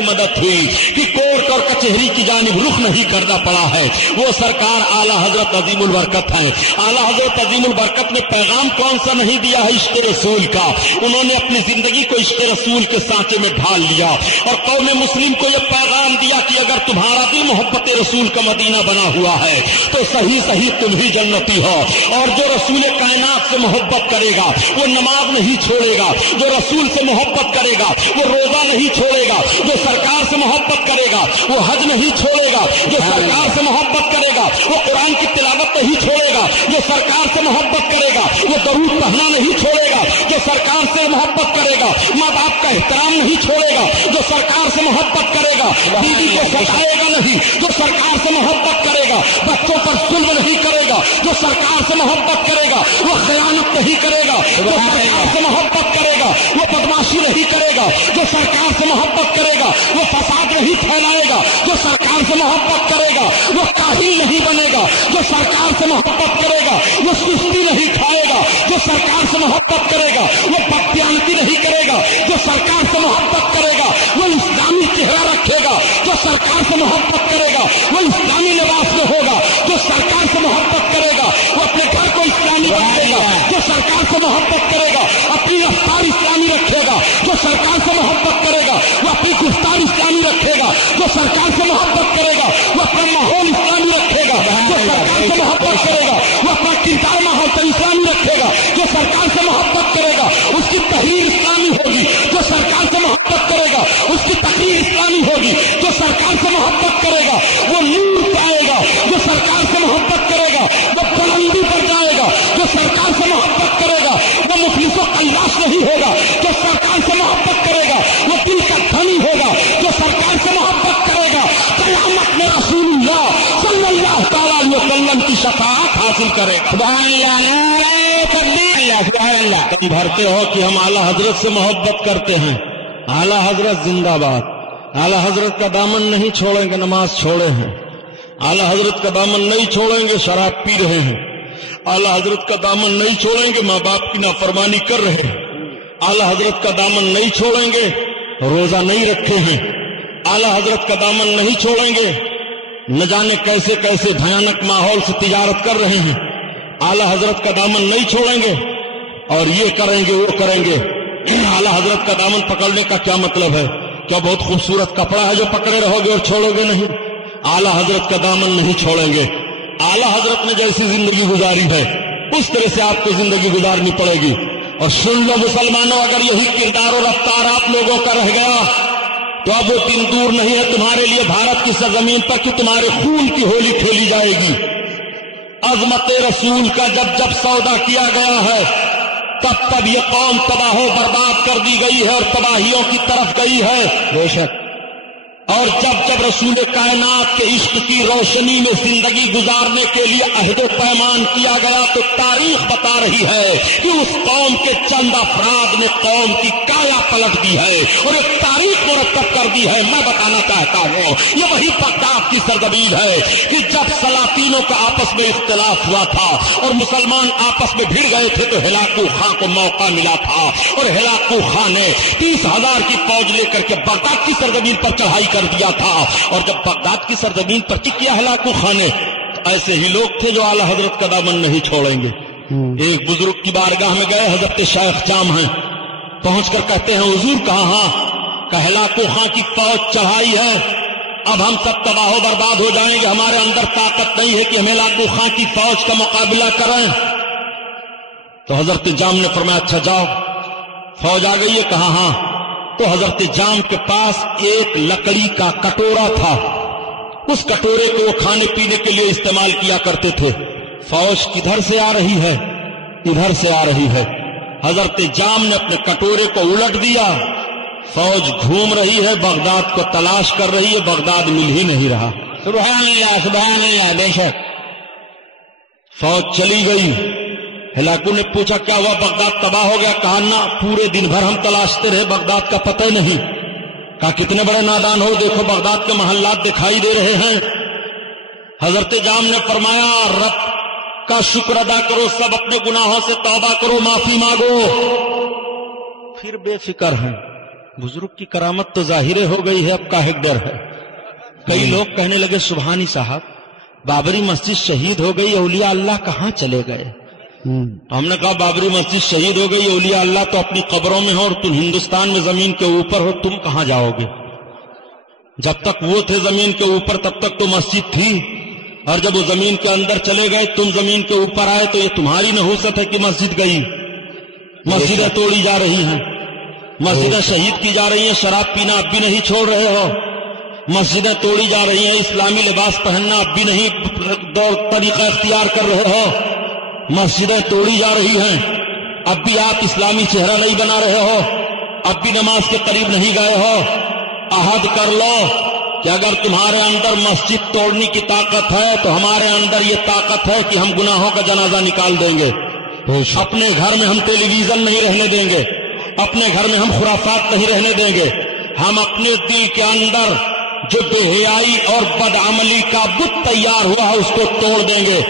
مدد ہوئی کہ کورٹ اور کچہری کی جانب رخ نہیں کرنا پڑا ہے۔ وہ سرکار اعلی حضرت عظیم البرکت ہیں۔ اعلی حضرت عظیم البرکت نے پیغام کون سا نہیں دیا ہے؟ عشق رسول کا۔ انہوں نے اپنی زندگی کو عشق رسول کے سانچے میں ڈھال لیا اور قوم مسلم کو یہ پیغام دیا کہ اگر تمہارا دل محبت رسول کا مدینہ بنا ہوا ہے تو صحیح تم ہی جنتی ہو، اور جو رسول کائنات سے محبت کرے گا وہ نماز نہیں چھوڑے گا، جو رسول سے محبت کرے گا وہ روزہ نہیں چھوڑے گا، جو سرکار سے محبت کرے گا وہ حج نہیں چھوڑے گا، جو سرکار سے محبت کرے گا وہ قرآن کی تلاوت نہیں چھوڑے گا، جو سرکار سے محبت کرے گا وہ درود پڑھنا نہیں چھوڑے گا، جو سرکار سے محبت کرے گا ماں باپ کا احترام نہیں چھوڑے گا، جو سرکار سے محبت کرے گا بیوی کو ستائے گا نہیں، جو سرکار سے محبت کرے گا بچوں پر ظلم نہیں کرے گا، جو سرکار سے محبت کرے گا وہ خیانت نہیں کرے گا، جو سرکار سے محبت کرے گا وہ بدماشی نہیں کرے گا، جو سرکار سے محبت کرے گا وہ فساد نہیں پھیلائے گا، جو سرکار سے محبت کرے گا وہ کاہل نہیں بنے گا، جو سرکار سے محبت کرے گا وہ سستی نہیں کھائے گا، جو سرکار سے محبت کرے گا وہ بددیانتی نہیں کرے گا، جو سرکار سے محبت کرے گا وہ اسلامی چہرہ رکھے گا، جو سرکار سے محبت کرے گا وہ اسلامی لباس میں ہوگا، جو سرکار سے محبت کرے گا وہ اپنے گھر کو اسلامی رکھے گا، جو سرکار سے محبت کرے گا اپنی رفتار اسلامی رکھے گا، جو سرکار سے محبت کرے گا وہ اپنی گفتار اسلامی رکھے گا، جو سرکار سے محبت کرے گا وہ اپنا ماحول اسلامی رکھے گا، جو سرکار سے محبت کرے گا وہ اپنا کردار ماحول اسلامی رکھے گا، جو سرکار سے محبت کرے گا اس کی تحریر اسلامی ہوگی، جو سرکار سے محبت کرے گا اس کی تقریر اسلامی ہوگی، جو سرکار سے محبت کرے گا وہ نور پائے گا، جو سرکار سے محبت کرے گا وہ بلندی پر جائے گا، جو سرکار سے محبت کرے گا وہ مفلس و قیاس نہیں ہوگا، جو سرکار سے محبت کرے گا وہ دل کا دھنی ہوگا، جو سرکار سے محبت کرے گا قیامت میں رسول اللہ صلی اللہ تعالی علیہ وسلم کی شفاعت حاصل کرے گا۔ تم بھرتے ہو کہ ہم اعلی حضرت سے محبت کرتے ہیں، اعلی حضرت زندہ باد، اعلی حضرت کا دامن نہیں چھوڑیں گے، نماز چھوڑے ہیں، اعلی حضرت کا دامن نہیں چھوڑیں گے، شراب پی رہے ہیں، اعلی حضرت کا دامن نہیں چھوڑیں گے، ماں باپ کی نافرمانی کر رہے ہیں، اعلی حضرت کا دامن نہیں چھوڑیں گے، روزہ نہیں رکھے ہیں، اعلی حضرت کا دامن نہیں چھوڑیں گے، نہ جانے کیسے کیسے بھیانک ماحول سے تجارت کر رہے ہیں، اعلی حضرت کا دامن نہیں چھوڑیں گے اور یہ کریں گے وہ کریں گے۔ اعلی حضرت کا دامن پکڑنے کا کیا مطلب ہے؟ کیا بہت خوبصورت کپڑا ہے جو پکڑے رہو گے اور چھوڑو گے نہیں؟ اعلی حضرت کا دامن نہیں چھوڑیں گے۔ اعلی حضرت نے جیسی زندگی گزاری ہے اس طرح سے آپ کو زندگی گزارنی پڑے گی۔ اور سن لو مسلمانوں، اگر یہی کردار و رفتار آپ لوگوں کا رہ گیا تو اب وہ دن دور نہیں ہے تمہارے لیے بھارت کی سرزمین پر کہ تمہارے خون کی ہولی کھیلی جائے گی۔ عظمت رسول کا جب جب سودا کیا گیا ہے تب تب یہ قوم تباہ و برباد کر دی گئی ہے اور تباہیوں کی طرف گئی ہے۔ بے شک۔ اور جب جب رسول کائنات کے عشق کی روشنی میں زندگی گزارنے کے لیے عہد و پیمان کیا گیا تو تاریخ بتا رہی ہے کہ اس قوم کے چند افراد نے قوم کی کایا پلٹ دی ہے اور ایک تاریخ مرتب کر دی ہے۔ میں بتانا چاہتا ہوں یہ وہی بغداد کی سرزمین ہے کہ جب سلاطینوں کا آپس میں اختلاف ہوا تھا اور مسلمان آپس میں بھڑ گئے تھے تو ہلاکو خان کو موقع ملا تھا اور ہلاکو خان نے 30,000 کی فوج لے کر کے بغداد کی سرزمین پر چڑھائی کر دیا تھا۔ اور جب بغداد کی سرزمین پر کیا ہلاکو خان نے، ایسے ہی لوگ تھے جو اعلی حضرت کا دامن نہیں چھوڑیں گے۔ ایک بزرگ کی بارگاہ میں گئے، حضرت شیخ جام ہیں، پہنچ کر کہتے ہیں حضور کہاں؟ کہ ہلاکو خان کی فوج چڑھائی ہے، اب ہم سب تباہ و برباد ہو جائیں گے، ہمارے اندر طاقت نہیں ہے کہ ہم ہلاکو خان کی فوج کا مقابلہ کریں۔ تو حضرت جام نے فرمایا اچھا جاؤ، فوج آ گئی ہے؟ کہا ہاں۔ تو حضرت جام کے پاس ایک لکڑی کا کٹورا تھا، اس کٹورے کو وہ کھانے پینے کے لیے استعمال کیا کرتے تھے۔ فوج کدھر سے آ رہی ہے؟ ادھر سے آ رہی ہے۔ حضرت جام نے اپنے کٹورے کو الٹ دیا. فوج گھوم رہی ہے، بغداد کو تلاش کر رہی ہے، بغداد مل ہی نہیں رہا. سبحان اللہ سبحان اللہ. بے شک فوج چلی گئی. ہلاکو نے پوچھا کیا ہوا، بغداد تباہ ہو گیا؟ کہا نہ، پورے دن بھر ہم تلاشتے رہے، بغداد کا پتہ ہی نہیں. کہا کتنے بڑے نادان ہو، دیکھو بغداد کے محلات دکھائی دے رہے ہیں. حضرت جام نے فرمایا رب کا شکر ادا کرو، سب اپنے گناہوں سے توبہ کرو، معافی مانگو. پھر بے فکر ہیں. بزرگ کی کرامت تو ظاہر ہو گئی ہے، اب کاہے ڈر ہے. کئی لوگ کہنے لگے سبحانی صاحب، بابری مسجد شہید ہو گئی، اولیاء اللہ کہاں چلے گئے؟ ہم نے کہا بابری مسجد شہید ہو گئی، اولیاء اللہ تو اپنی قبروں میں ہو اور تم ہندوستان میں زمین کے اوپر ہو، تم کہاں جاؤ گے؟ جب تک وہ تھے زمین کے اوپر تب تک تو مسجد تھی، اور جب وہ زمین کے اندر چلے گئے، تم زمین کے اوپر آئے، تو یہ تمہاری نحوست ہے کہ مسجد گئی. مسجدیں توڑی جا رہی ہیں، مسجدیں شہید کی جا رہی ہیں، شراب پینا اب بھی نہیں چھوڑ رہے ہو، مسجدیں توڑی جا رہی ہیں، اسلامی لباس پہننا اب بھی نہیں طریقہ اختیار کر رہے ہو، مسجدیں توڑی جا رہی ہیں، اب بھی آپ اسلامی چہرہ نہیں بنا رہے ہو، اب بھی نماز کے قریب نہیں گئے ہو. عہد کر لو کہ اگر تمہارے اندر مسجد توڑنے کی طاقت ہے تو ہمارے اندر یہ طاقت ہے کہ ہم گناہوں کا جنازہ نکال دیں گے. اپنے گھر میں ہم ٹیلی ویژن نہیں رہنے دیں گے، اپنے گھر میں ہم خرافات نہیں رہنے دیں گے. ہم اپنے دل کے اندر جو بے حیائی اور بدعملی کا بت تیار ہوا ہے اس کو توڑ دیں گے.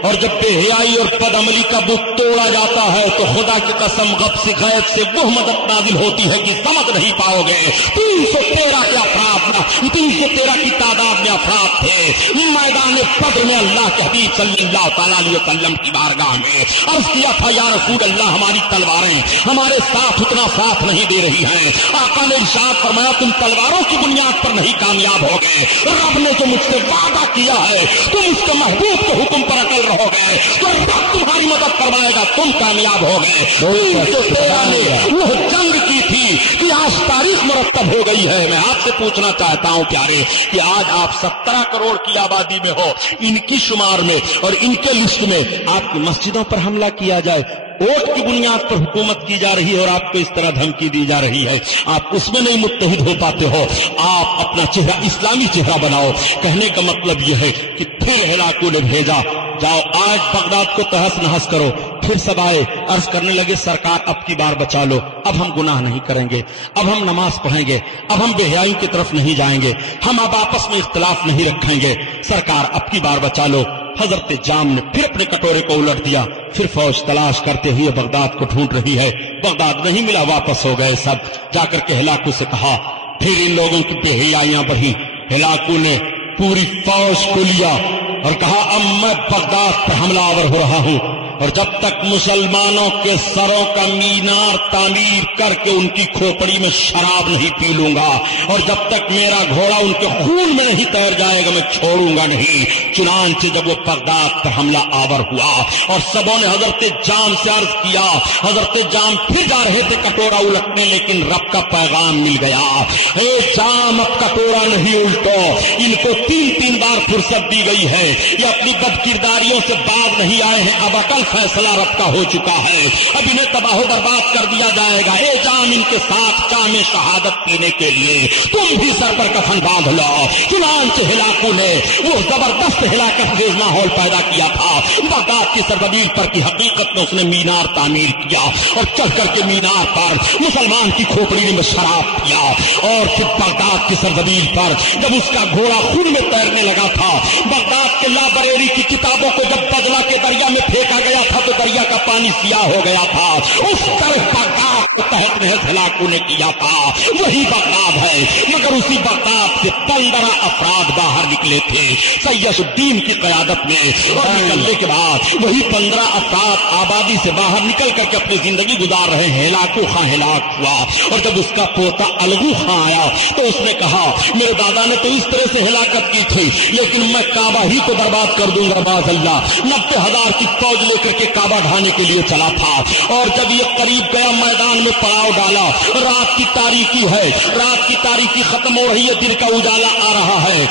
اور جب بے حیائی اور بدعملی کا بت توڑا جاتا ہے تو خدا کی قسم غیب سے وہ مدد نازل ہوتی ہے کہ سمجھ نہیں پاؤ گے. 313 کے افراد 313 کی تعداد میں افراد تھے میدان بدر میں. اللہ کے حبیب صلی اللہ تعالی علیہ وسلم کی بارگاہ میں عرض کیا تھا یا رسول اللہ ہماری تلواریں ہمارے ساتھ اتنا ساتھ نہیں دے رہی ہیں. آقا نے ارشاد فرمایا تم تلواروں کی بنیاد پر نہیں کامیاب ہو گئے، رب نے جو مجھ سے وعدہ کیا ہے تم اس کے محبوب کے حکم پر عمل ہو گئے تو رب تمہاری مدد کروائے گا، تم کامیاب ہو گئے. 313 نے وہ جنگ کی تھی کہ آج تاریخ مرتب ہو گئی ہے. میں آپ سے پوچھنا چاہتا ہوں پیارے کہ آج آپ 17 کروڑ کی آبادی میں ہو، ان کی شمار میں اور ان کے لسٹ میں آپ کی مسجدوں پر حملہ کیا جائے، ووٹ کی بنیاد پر حکومت کی جا رہی ہے اور آپ کو اس طرح دھمکی دی جا رہی ہے، آپ اس میں نہیں متحد ہو پاتے ہو. آپ اپنا چہرہ اسلامی چہرہ بناؤ. کہنے کا مطلب یہ ہے کہ پھر ہلاکو نے بھیجا جاؤ آج بغداد کو تہس نہس کرو. پھر سب آئے عرض کرنے لگے سرکار اب کی بار بچا لو، اب ہم گناہ نہیں کریں گے، اب ہم نماز پڑھیں گے، اب ہم بے حیائی کی طرف نہیں جائیں گے، ہم اب آپس میں اختلاف نہیں رکھیں گے، سرکار اب کی بار بچا لو. حضرت جام نے پھر اپنے کٹورے کو الٹ دیا. پھر فوج تلاش کرتے ہوئے بغداد کو ڈھونڈ رہی ہے، بغداد نہیں ملا، واپس ہو گئے سب. جا کر کے ہلاکو سے کہا. پھر ان لوگوں کی بے حیائیاں بڑھی. ہلاکو نے پوری فوج کو لیا اور کہا اب میں بغداد پر حملہ آور ہو رہا ہوں، اور جب تک مسلمانوں کے سروں کا مینار تعمیر کر کے ان کی کھوپڑی میں شراب نہیں پی لوں گا، اور جب تک میرا گھوڑا ان کے خون میں نہیں تیر جائے گا میں چھوڑوں گا نہیں. چنانچہ جب وہ بغداد پر حملہ آور ہوا اور سبوں نے حضرت جام سے عرض کیا، حضرت جام پھر جا رہے تھے کٹورا الٹنے، لیکن رب کا پیغام مل گیا. اے جام اب کٹورا نہیں الٹو. ان کو 3 بار فرصت دی گئی ہے، یہ اپنی بد کرداریوں سے باز نہیں آئے ہیں. اب عقل فیصلہ رب کا ہو چکا ہے، اب انہیں تباہ و برباد کر دیا جائے گا. اے جام ان کے ساتھ جام شہادت پینے کے لیے تم بھی سر پر کفن باندھ لو. چنانچہ ہلاکو نے وہ زبردست ہلاکت خیز ماحول پیدا کیا تھا. بغداد کی سرزمین پر کی حقیقت میں اس نے مینار تعمیر کیا اور چڑھ کر کے مینار پر مسلمان کی کھوپڑی میں شراب پیا. اور پھر بغداد کی سرزمین پر جب اس کا گھوڑا خون میں تیرنے لگا تھا، بغداد کے لابریری کی کتابوں کو جب بدلا کے دریا میں پھینکا گیا تھا تو دریا کا پانی سیاہ ہو گیا تھا. اس طرح بغداد کو تحت محض ہلاکو نے کیا تھا. وہی بغداد ہے، مگر اسی بغداد سے 15 افراد باہر نکلے تھے سیف الدین کی قیادت میں. اور نکلنے کے بعد وہی 15 افراد آبادی سے باہر نکل کر کے اپنی زندگی گزار رہے ہیں. ہلاکو خاں ہلاک ہوا، اور جب اس کا پوتا الگو خاں آیا تو اس نے کہا میرے دادا نے تو اس طرح سے ہلاکت کی تھی، لیکن میں کعبہ ہی کو برباد کر دوں گا. باز اللہ 90,000 کی فوج لے کر کے کعبہ ڈھانے کے لیے چلا تھا، اور جب یہ قریب گیا میدان میں پڑاؤ ڈالا. رات کی تاریکی ہے, رات کی تاریکی ختم ہو رہی ہے, دن کا اجالا آ رہا ہے.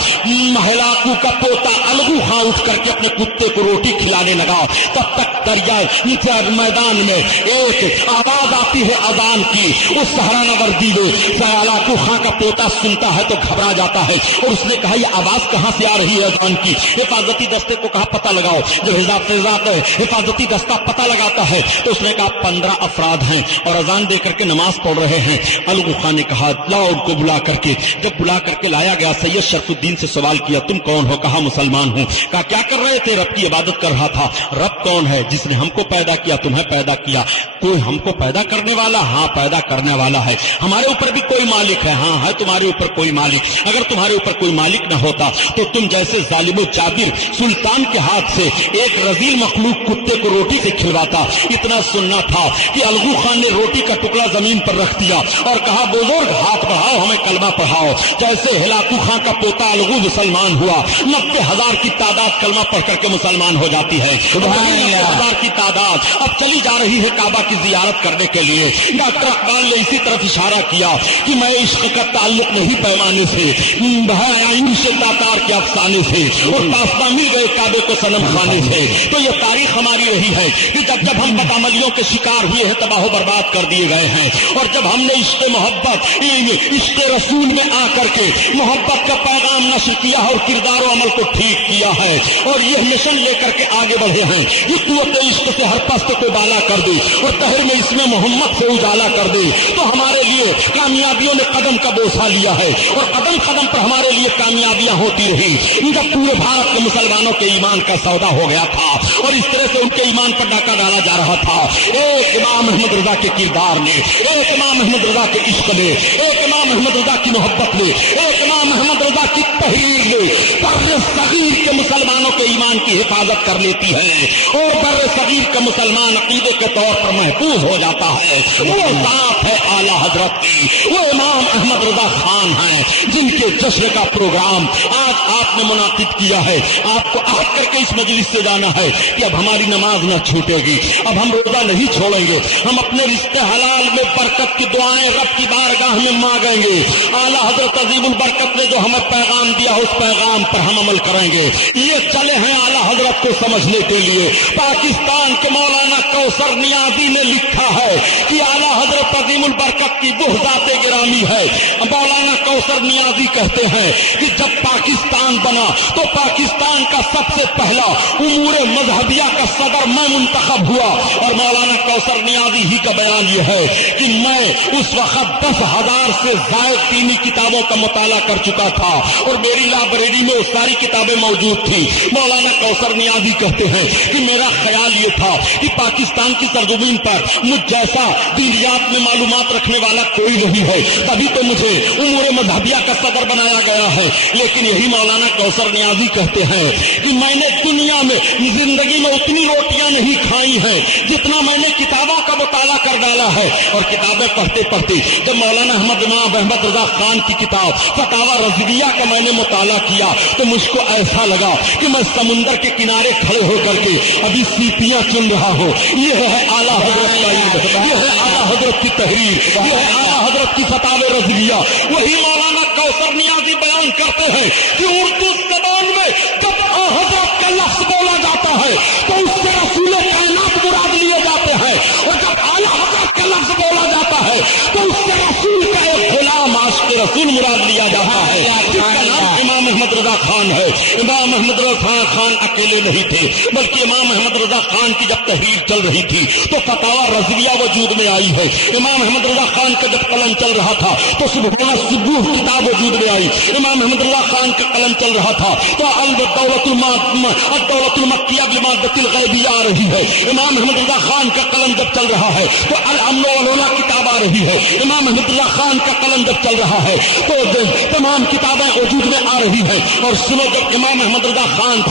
ہلاکو کا پوتا الغو خان اٹھ کر کے اپنے کتے کو روٹی کھلانے لگا. تب تک دریا میدان میں ایک آواز آتی ہے اذان کی. اس سہرانہ وردی میں ہلاکو خان کا پوتا سنتا ہے تو گھبرا جاتا ہے, اور اس نے کہا یہ آواز کہاں سے آ رہی ہے اذان کی. حفاظتی دستے کو کہا پتہ لگاؤ. جب حفاظتی دستہ پتہ لگاتا ہے تو اس نے کہا 15 افراد ہیں اور اذان دے کر کے نماز پڑھ رہے ہیں. الغو خان نے کہا لاؤ ان کو بلا کر کے. جب بلا کر کے لایا گیا, سید شرف الدین سے سوال کیا تم کون ہو؟ کہا مسلمان ہوں. کہا کیا کر رہے تھے؟ رب کی عبادت کر رہا تھا. رب کون ہے؟ جس نے ہم کو پیدا کیا, تمہیں پیدا کیا. کوئی ہم کو پیدا کرنے والا؟ ہاں پیدا کرنے والا ہے. ہمارے اوپر بھی کوئی مالک ہے؟ ہاں ہے تمہارے اوپر کوئی مالک. اگر تمہارے اوپر کوئی مالک نہ ہوتا تو تم جیسے ظالم و جابر سلطان کے ہاتھ سے ایک رذیل مخلوق کتے کو روٹی سے کھلواتا. اتنا سننا تھا کہ الغو خان نے روٹی کا ٹکڑا زمین پر رکھ دیا اور کہا بزرگ ہاتھ بڑھاؤ, ہمیں کلمہ پڑھاؤ. جیسے ہلاکو خان کا پوتا الغو مسلمان ہوا, 90,000 کی تعداد کلمہ پڑھ کر کے مسلمان ہو جاتی ہے. 90,000 کی تعداد اب چلی جا رہی ہے کعبہ کی زیارت کرنے کے لیے. ڈاکٹر اقبال نے اسی طرف اشارہ کیا کہ میں عشق کا تعلق نہیں پیمانے سے, سے تاتار کے افسانے سے, اور پاسبہ مل گئے کعبے کو صنم خانے سے. تو یہ تاریخ ہماری رہی ہے کہ جب جب ہم بدعملیوں کے شکار ہوئے ہیں, تباہ و برباد کر دیے گئے ہیں, اور جب ہم نے عشق محبت عشق رسول میں آ کر کے محبت کا پیغام نشر کیا اور کردار و عمل کو ٹھیک کیا ہے اور یہ مشن لے کر کے آگے بڑھے ہیں کہ قوت عشق سے ہر پست کو بالا کر دے اور دہر میں اس میں محمد سے اجالا کر دے. تو ہمارے لیے کامیابیوں نے قدم کا بوسہ لیا ہے اور قدم قدم پر ہمارے لیے کامیابیاں ہوتی رہی. جب پورے بھارت کے مسلمانوں کے ایمان کا سودا ہو گیا تھا اور اس طرح سے ان کے ایمان پر ڈاکہ ڈالا جا رہا تھا, ایک امام احمد رضا کے کردار نے, ایک امام احمد رضا کے عشق نے, ایک امام احمد رضا کی محبت نے, ایک امام احمد رضا کی تحریر نے بر صغیر کے مسلمانوں کے ایمان کی حفاظت کر لیتی ہے اور بر صغیر کا مسلمان عقیدے کے طور پر محفوظ ہو جاتا ہے. وہ ذات ہے اعلیٰ حضرت کی, وہ امام احمد رضا خان ہیں جن کے جشن کا پروگرام آج آپ نے منعقد کیا ہے. آپ کو عہد کر کے اس مجلس سے جانا ہے کہ اب ہماری نماز نہ چھوٹے گی, اب ہم روزہ نہیں چھوڑیں گے, ہم اپنے رشتے حلال میں برکت کی دعائیں رب کی بارگاہ میں مانگیں گے. اعلیٰ حضرت عظیم البرکت نے جو ہمیں پیغام دیا اس پیغام پر ہم عمل کریں گے. یہ چلے ہیں اعلیٰ حضرت کو سمجھنے کے لیے. پاکستان کے مولانا کوثر نیازی نے لکھا ہے کہ اعلیٰ حضرت عظیم البرکت کی وہ ذات گرامی ہے. مولانا کوثر نیازی کہتے ہیں کہ جب پاکستان بنا تو پاکستان کا سب سے پہلا امور مذہبیہ کا صدر میں منتخب ہوا. اور مولانا کوثر نیازی ہی کا بیان یہ ہے کہ میں اس وقت 10,000 سے زائد دینی کتابوں کا مطالعہ کر چکا تھا اور میری لائبریری میں وہ ساری کتابیں موجود تھی. مولانا کوثر نیازی کہتے ہیں کہ میرا خیال یہ تھا کہ پاکستان کی سرزمین پر مجھ جیسا دینیات میں معلومات رکھنے والا کوئی نہیں ہے, تبھی تو مجھے امور مذہبیہ کا صدر بنایا گیا ہے. لیکن یہی مولانا کوثر نیازی کہتے ہیں کہ میں نے دنیا میں زندگی میں اتنی روٹیاں نہیں کھائی ہیں جتنا میں نے کتابوں کا مطالعہ کر ڈالا ہے. اور کتابیں پڑھتے پڑھتے جب مولانا امام احمد رضا خان کی کتاب فتاوی رضویہ کا میں نے مطالعہ کیا تو مجھ کو ایسا لگا کہ میں سمندر کے کنارے کھڑے ہو کر کے ابھی سیپیاں چن رہا ہوں. یہ ہے اعلیٰ حضرت کا علم, یہ ہے اعلیٰ حضرت کی تحریر, یہ ہے اعلیٰ حضرت کی فتاوی رضویہ. وہی مولانا کوثر نیازی بیان کرتے ہیں کہ اردو زبان میں جب حضرت کا لفظ بولا جاتا ہے تو اس سے رسول کائنات مراد لیے جاتے ہیں, اور جب اعلیٰ حضرت کا لفظ بولا جاتا ہے تو اس سے رسول کا ایک غلام عاشق رسول مراد لیا جاتا ہے جس کا نام امام احمد رضا خان ہے. امام احمد رضا خان اکیلے نہیں تھے بلکہ امام احمد رضا خان کی جب تحریر چل رہی تھی تو فتاوی رضویہ وجود میں آئی ہے. امام احمد رضا خان کا جب قلم چل رہا تھا تو سبحانہ سبوح کتاب وجود میں آئی. امام احمد رضا خان کا قلم چل رہا تھا تو الدولت المکیہ بمادۃ الغیبیہ آ رہی ہے. امام احمد رضا خان کا قلم جب چل رہا ہے تو الامن والعلا کتاب آ رہی ہے. امام احمد رضا خان کا قلم جب چل رہا ہے تو تمام کتابیں وجود میں آ رہی ہیں. اور سنو, جب امام احمد رضا خان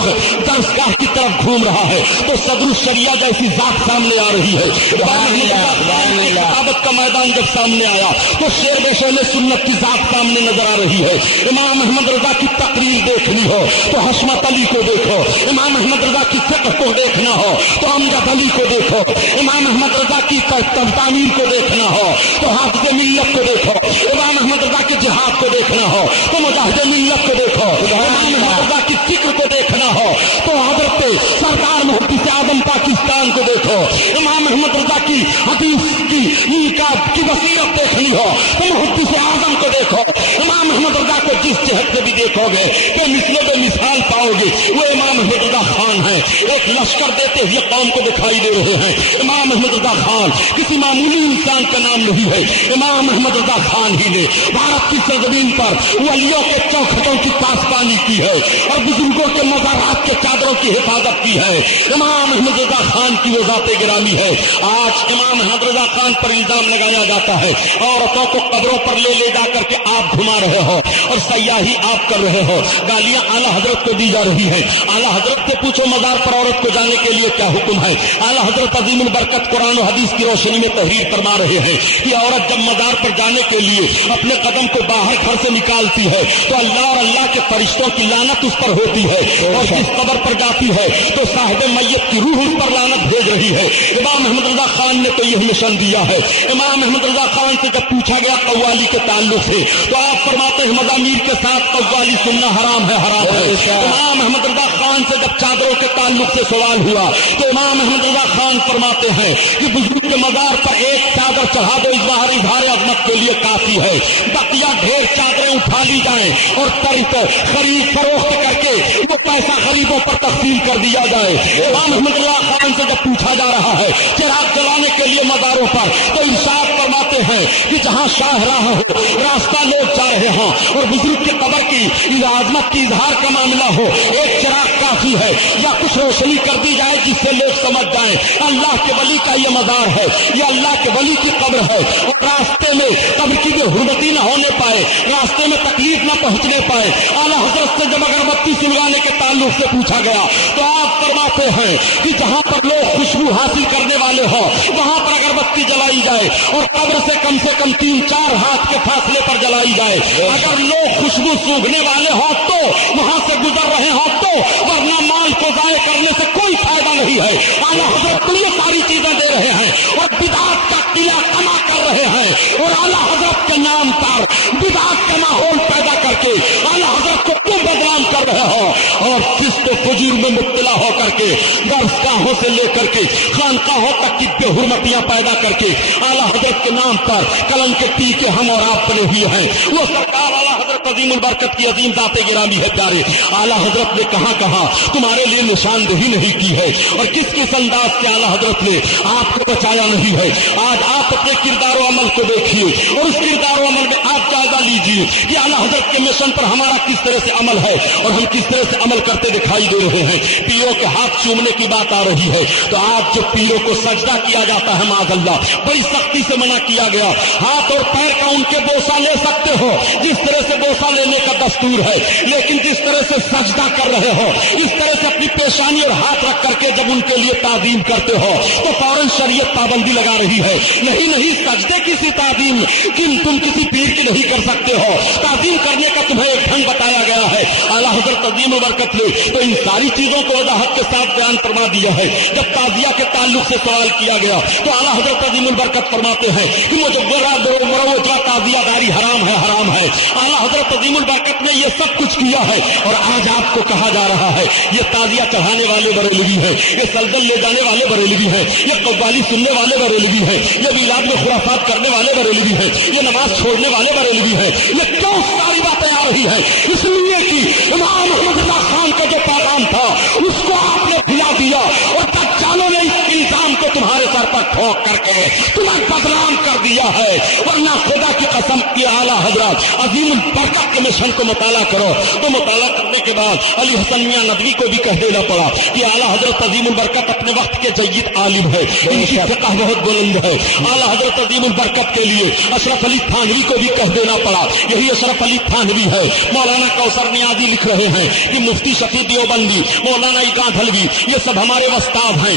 درسگاہ کی طرف گھوم رہا ہے تو صدر الشریعہ جیسی ذات سامنے آ رہی ہے. امام احمد رضا خان کی کتابت کا میدان جب سامنے آیا تو شیر بشیر سنت کی ذات سامنے نظر آ رہی ہے. امام احمد رضا کی تقریر دیکھنی ہو تو حشمت علی کو دیکھو, امام احمد رضا کی فقہ کو دیکھنا ہو تو امجد علی کو دیکھو, امام احمد رضا کی تعمیر کو دیکھنا ہو تو حافظ ملت کو دیکھو, امام احمد رضا کے جہاد کو دیکھنا ہو تو مجاہد ملت کو دیکھو, امام احمد رضا کی فکر کو دیکھنا ہو تو حضرت سردار محدث اعظم پاکستان کو دیکھو, امام احمد رضا کی حدیث کی بصیرت دیکھنی ہو تو محدث اعظم کو دیکھو. امام احمد رضا کو جس جہت سے بھی دیکھو گے کہ مثل بے مثال پاؤ گے وہ امام احمد رضا خان ہیں. ایک لشکر دیتے ہوئے قوم کو دکھائی دے رہے ہیں. امام احمد رضا خان کسی معمولی انسان کا نام نہیں ہے. امام احمد رضا خان ہی نے بھارت کی سرزمین پر ولیوں کے چوکھٹوں کی پاسبانی کی ہے اور بزرگوں کے مزارات کے چادروں کی حفاظت کی ہے. امام احمد رضا خان کی وہ ذات گرامی ہے. آج امام احمد رضا خان پر الزام لگایا جاتا ہے عورتوں کو قبروں پر لے جا کر کے آپ گھما رہے ہو اور سیاحی آپ کر رہے ہو. گالیاں اعلیٰ حضرت کو دی جا رہی ہیں. اعلیٰ حضرت سے پوچھو مزار پر عورت کو جانے کے لیے کیا حکم ہے. اعلیٰ حضرت عظیم البرکت قرآن و حدیث کی روشنی میں تحریر فرما رہے ہیں کہ عورت جب مزار پر جانے کے لیے اپنے قدم کو باہر گھر سے نکالتی ہے تو اللہ اور اللہ کے فرشتوں کی لعنت اس پر ہوتی ہے اور جس قبر پر جاتی ہے تو صاحب میت کی روح اس پر لعنت بھیج رہی ہے. امام احمد رضا خان نے تو یہ مشن دیا ہے. امام احمد رضا خان سے جب پوچھا گیا قوالی کے تعلق سے تو آپ فرماتے ہیں مزامیر کے ساتھ قوالی سننا حرام ہے, حرام ہے. امام احمد رضا خان سے جب چادروں کے تعلق سے سوال ہوا تو امام احمد رضا خان فرماتے ہیں کہ بزرگ کے مزار پر ایک چادر چڑھا دو اظہار عظمت کے لیے کافی ہے. بقیہ ڈھیر چادریں اٹھا لی جائیں اور خرید فروخت کر کے وہ پیسہ غریبوں پر تقسیم کر دیا جائے. امام احمد رضا خان سے جب پوچھا جا رہا ہے چراغ جلانے کے لیے مزاروں پر تو ارشاد فرماتے ہیں کہ جہاں شاہراہ ہو, راستہ لوگ جا رہے ہوں اور بزرگ کی قبر کی عظمت کی اظہار کا معاملہ ہو, ایک چراغ کافی ہے یا کچھ روشنی کر دی جائے جس سے لوگ سمجھ جائیں اللہ کے ولی کا یہ مزار ہے, یہ اللہ کے ولی کی قبر ہے اور راستے میں قبر کی بے حرمتی نہ ہونے پائے, راستے میں تکلیف نہ پہنچنے پائے. اعلیٰ حضرت سے جب اگربتی سلوانے کے تعلق سے پوچھا گیا تو آپ فرماتے ہیں کہ جہاں پر لوگ خوشبو حاصل کرنے والے ہوں وہاں پر اگربتی جلائی جائے اور قبر سے کم 3-4 ہاتھ کے فاصلے پر جلائی جائے. اگر لوگ خوشبو سونگھنے والے ہوں تو وہاں سے گزر رہے ہوں تو, ورنہ مال کو ضائع کرنے سے کوئی فائدہ نہیں ہے. اعلیٰ حضرت کو یہ ساری چیزیں دے رہے ہیں اور بدعات کا قلعہ کما کر رہے ہیں اور اعلیٰ حضرت کے نام پر بدعات کا ماحول پیدا کر کے اعلیٰ حضرت کو تم بدنام کر رہے ہو اور فسق و فجور میں مبتلا ہو کر کے درسگاہوں سے لے کر کے خانقاہوں تک کی بے حرمتیاں پیدا کر کے اعلیٰ حضرت کے نام پر کلم کے ٹیکے ہم اور آپ بنے ہوئے ہیں. وہ سرکار اعلیٰ حضرت عظیم البرکت کی عظیم ذات گرامی ہے. پیارے اعلیٰ حضرت نے کہاں کہاں تمہارے لیے نشاندہی نہیں کی ہے اور کس کس انداز سے اعلیٰ حضرت نے آپ کو بچایا نہیں ہے. آج آپ اپنے کردار و عمل کو دیکھیے اور اس کردار و عمل میں آپ جائزہ لیجیے کہ اعلیٰ حضرت کے مشن پر ہمارا کس طرح سے عمل ہے اور ہم کس طرح سے عمل کرتے دکھائی دے رہے ہیں. پیروں کے ہاتھ چومنے کی بات آ رہی ہے تو آج جو پیروں کو سجدہ کیا جاتا ہے معاذ اللہ بڑی سختی سے منع کیا گیا. ہاتھ اور پیر کا ان کے بوسہ لے سکتے ہو جس طرح سے بوسہ لینے کا دستور ہے, لیکن جس طرح سے سجدہ کر رہے ہو اس طرح سے اپنی پیشانی اور ہاتھ رکھ کر کے جب ان کے لیے تعظیم کرتے ہو تو فوراً شریعت پابندی لگا رہی ہے. نہیں سجدے کی تعظیم تم کسی پیر کی نہیں کر سکتے ہو. تعظیم کرنے کا تمہیں ایک ڈھنگ بتایا گیا ہے. اعلیٰ حضرت عظیم البرکت نے تو ان ساری چیزوں کو وضاحت کے ساتھ بیان فرما دیا ہے. جب تعزیہ کے تعلق سے سوال کیا گیا تو اعلیٰ حضرت عظیم البرکت فرماتے ہیں کہ مروجہ تعزیہ داری حرام ہے, حرام ہے. اعلیٰ حضرت عظیم البرکت نے یہ سب کچھ کیا ہے اور آج آپ کو کہا جا رہا ہے یہ تعزیہ چڑھانے والے بریلوی ہیں, یہ سلسل لے جانے والے بریلوی ہیں, یہ قوالی سننے والے بریلوی ہیں, یہ میلاد میں خرافات کرنے والے بریلوی ہیں, یہ نماز چھوڑنے والے بریلوی ہیں. یہ کیوں ساری باتیں آ رہی ہیں؟ اس لیے کہ امام احمد رضا خان کا جو پیغام تھا اس کو آپ نے بھلا دیا اور دجالوں نے اس الزام کو تمہارے سر پر ٹھوک کر کے تمہیں بدنام کر دیا ہے. ورنہ خدا کی قسم کی اعلیٰ حضرت عظیم البرکت کے مشن کو مطالعہ کرو تو مطالعہ کرنے کے بعد علی حسن میاں ندوی کو بھی کہہ دینا پڑا کہ اعلیٰ حضرت عظیم البرکت اپنے وقت کے جید عالم ہے, ان کی فقہ بہت بلند ہے. اعلیٰ حضرت عظیم البرکت کے لیے اشرف علی تھانوی کو بھی کہہ دینا پڑا, یہی اشرف علی تھانوی ہے. مولانا کوثر نیازی لکھ رہے ہیں کہ مفتی شفیع دیوبندی, مولانا اقاد حلوی, یہ سب ہمارے استاد ہیں.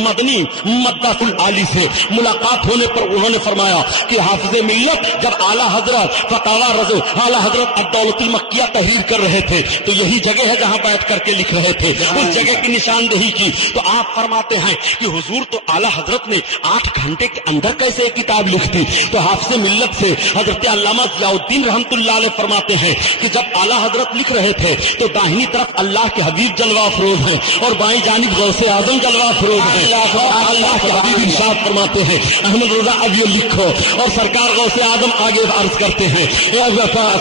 مدنی مدت العالی سے ملاقات ہونے پر انہوں نے فرمایا کہ حافظ ملت جب اعلیٰ حضرت فتاوی رضو اعلیٰ حضرت الدولۃ المکیہ تحریر کر رہے تھے تو یہی جگہ ہے جہاں بیٹھ کر کے لکھ رہے تھے، اس جگہ کی نشاندہی کی تو آپ فرماتے ہیں کہ حضور تو اعلیٰ حضرت نے 8 گھنٹے کے اندر کیسے ایک کتاب لکھتی؟ تو حافظ ملت سے حضرت علامہ ضیاء الدین رحمۃ اللہ علیہ فرماتے ہیں کہ جب اعلیٰ حضرت لکھ رہے تھے تو داہنی طرف اللہ کے حبیب جلوہ افروز ہیں اور بائیں جانب غوث اعظم جلوہ افروز ہیں، اور اللہ کے حبیب ارشاد فرماتے ہیں احمد رضا اب یہ لکھو، اور سرکار غوث اعظم آگے عرض کرتے ہیں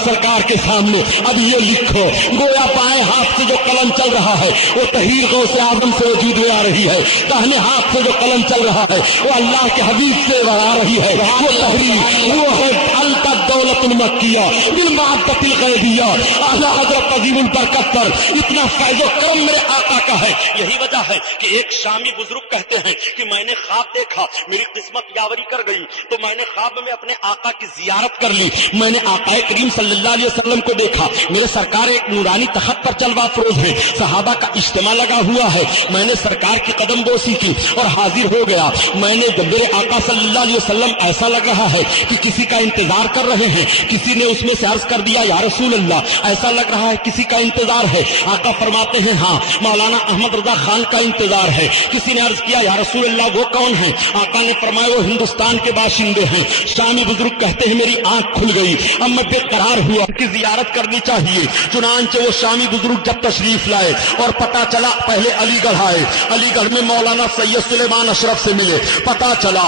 سرکار کے سامنے اب یہ لکھو، گویا بائیں ہاتھ سے جو قلم چل رہا ہے وہ تحریر غوث اعظم سے وجود میں آ رہی ہے، داہنے ہاتھ سے جو قلم چل رہا ہے وہ اللہ کے حبیب سے آ رہی ہے، وہ تحریر وہ ہے الدولۃ المکیہ بالمحبت الغیبیہ۔ اعلیٰ حضرت عظیم البرکت پر اتنا فیض و کرم میرے آقا کا ہے، یہی وجہ ہے کہ ایک شامی بزرگ کہتے ہیں کہ میں نے خواب دیکھا، میری قسمت یاوری کر گئی تو میں نے خواب میں اپنے آقا کی زیارت کر لی، میں نے آقا کریم صلی اللہ علیہ وسلم کو دیکھا، میرے سرکار ایک نورانی تخت پر جلوہ افروز ہے، صحابہ کا اجتماع لگا ہوا ہے، میں نے سرکار کی قدم بوسی کی اور حاضر ہو گیا، میں نے جب میرے آقا صلی اللہ علیہ وسلم ایسا لگ رہا ہے کہ کسی کا انتظار کر رہے ہیں، کسی نے اس میں سے عرض کر دیا یا رسول اللہ ایسا لگ رہا ہے کسی کا انتظار ہے، آقا فرماتے ہیں ہاں مولانا احمد رضا خان کا انتظار ہے، کسی نے عرض کیا یا رسول اللہ وہ کون ہے؟ آقا نے فرمایا وہ ہندوستان کے باشندے ہیں، شامی بزرگ کہتے ہیں میری آنکھ کھل گئی، اب میں بے قرار ہوا کہ زیارت کرنی چاہیے، چنانچہ وہ شامی بزرگ جب تشریف لائے اور پتا چلا پہلے علی گڑھ آئے، علی گڑھ میں مولانا سید سلیمان اشرف سے ملے، پتا چلا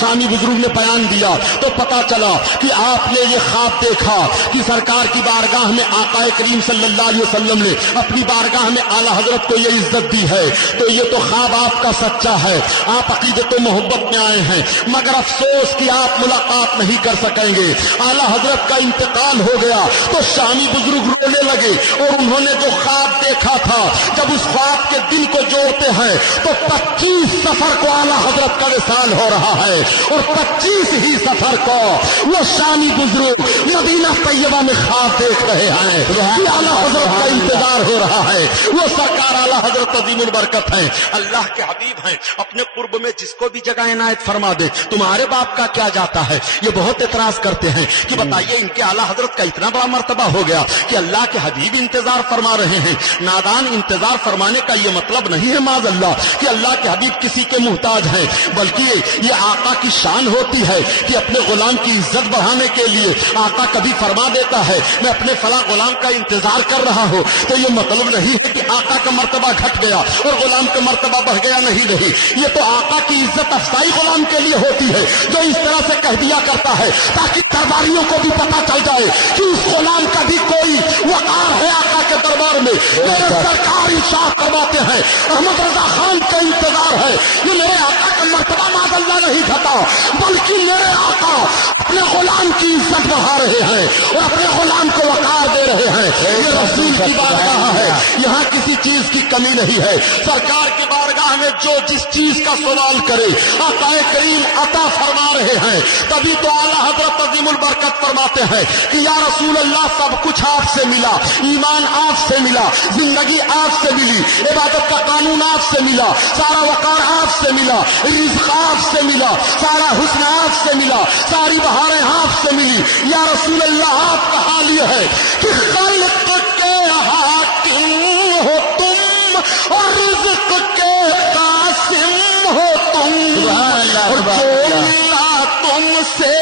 شامی بزرگ نے بیان دیا تو پتا چلا کہ آپ نے یہ خواب دیکھا کہ سرکار کی بارگاہ میں آقا کریم صلی اللہ علیہ وسلم نے اپنی بارگاہ میں اعلیٰ حضرت کو یہ عزت دی ہے، تو یہ تو خواب آپ کا سچا ہے، آپ عقیدت و محبت میں آئے ہیں، مگر افسوس کہ آپ ملاقات نہیں کر سکیں گے، اعلیٰ حضرت کا انتقال ہو گیا۔ تو شامی بزرگ رونے لگے اور انہوں نے جو خواب دیکھا تھا جب اس خواب کے دن کو جوڑتے ہیں تو 25 سفر کو اعلیٰ حضرت کا وصال ہو رہا ہے، اور 25 ہی سفر کو وہ شامی بزرگ مدینہ طیبہ میں خواب دیکھ رہے ہیں کہ اعلیٰ حضرت کا انتظار ہو رہا ہے، وہ سرکار اعلیٰ حضرت عظیم البرکت ہیں، اللہ کے حبیب ہیں، اپنے قرب میں جس کو بھی جگہ عنایت فرما دے، تمہارے باپ کا کیا جاتا ہے؟ یہ بہت اعتراض کرتے ہیں کہ بتائیے ان کے اعلیٰ حضرت کا اتنا بڑا مرتبہ ہو گیا کہ اللہ کے حبیب انتظار فرما رہے ہیں، نادان انتظار فرمانے کا یہ مطلب نہیں ہے معاذ اللہ کہ اللہ کے حبیب کسی کے محتاج ہیں، بلکہ یہ آقا کی شان ہوتی ہے کہ اپنے غلام کی عزت بڑھانے کے لیے آقا کبھی فرما دیتا ہے میں اپنے فلاں غلام کا انتظار کر رہا ہوں، تو یہ مطلب نہیں ہے کہ آقا کا مرتبہ گھٹ گیا اور غلام کا مرتبہ بڑھ گیا، نہیں، یہ تو آقا کی عزت افزائی غلام کے لیے ہوتی ہے جو اس طرح سے کہہ دیا کرتا ہے تاکہ درباریوں کو بھی پتا چل جائے کہ اس غلام کا بھی کوئی وقار ہے آقا کے دربار میں۔ میرے سرکار ارشاد فرماتے ہیں احمد رضا خان کا انتظار ہے، یہ میرے آقا کا مرتبہ معاذ اللہ نہیں گھٹا، بلکہ میرے آقا اپنے غلام کی عزت بڑھا رہے ہیں اور اپنے غلام کو وقار دے رہے ہیں۔ یہ رسول کی بارگاہ ہے، یہاں کسی چیز کی کمی نہیں ہے، سرکار کی بارگاہ میں جو جس چیز کا سوال کرے آقا کریم عطا فرما رہے ہیں، تبھی تو اعلیٰ حضرت عظیم البرکت فرماتے ہیں کہ یا رسول اللہ سب کچھ آپ سے ملا، ایمان آپ سے ملا، زندگی آپ سے ملی، عبادت کا قانون آپ سے ملا، سارا وقار آپ سے ملا، رزق آپ سے ملا، سارا حسن آپ سے ملا، ساری بہاریں آپ سے ملی، یا رسول اللہ آپ کا حال یہ ہے کہ خلق کے حاکم ہو تم اور رزق کے قاسم ہو تم، اور جو ملا تم سے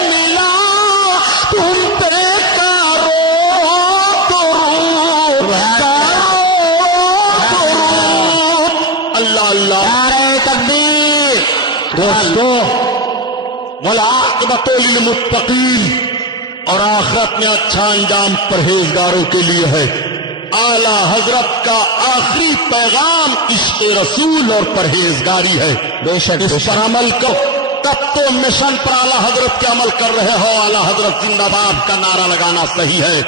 ملا تم پہ کرو درود، اللہ اللہ۔ نعرہ تکبیر۔ دوستو والعاقبۃ للمتقین، اور آخرت میں اچھا انجام پرہیزگاروں کے لیے ہے۔ اعلیٰ حضرت کا آخری پیغام عشق رسول اور پرہیزگاری ہے، بے شک اس پر عمل کرو۔ تب تو مشن پر اعلیٰ حضرت کے عمل کر رہے ہو، اعلیٰ حضرت زندہ باد کا نعرہ لگانا صحیح ہے۔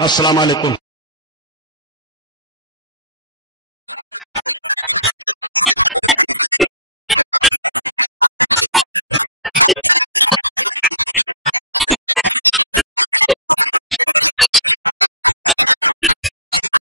السلام علیکم۔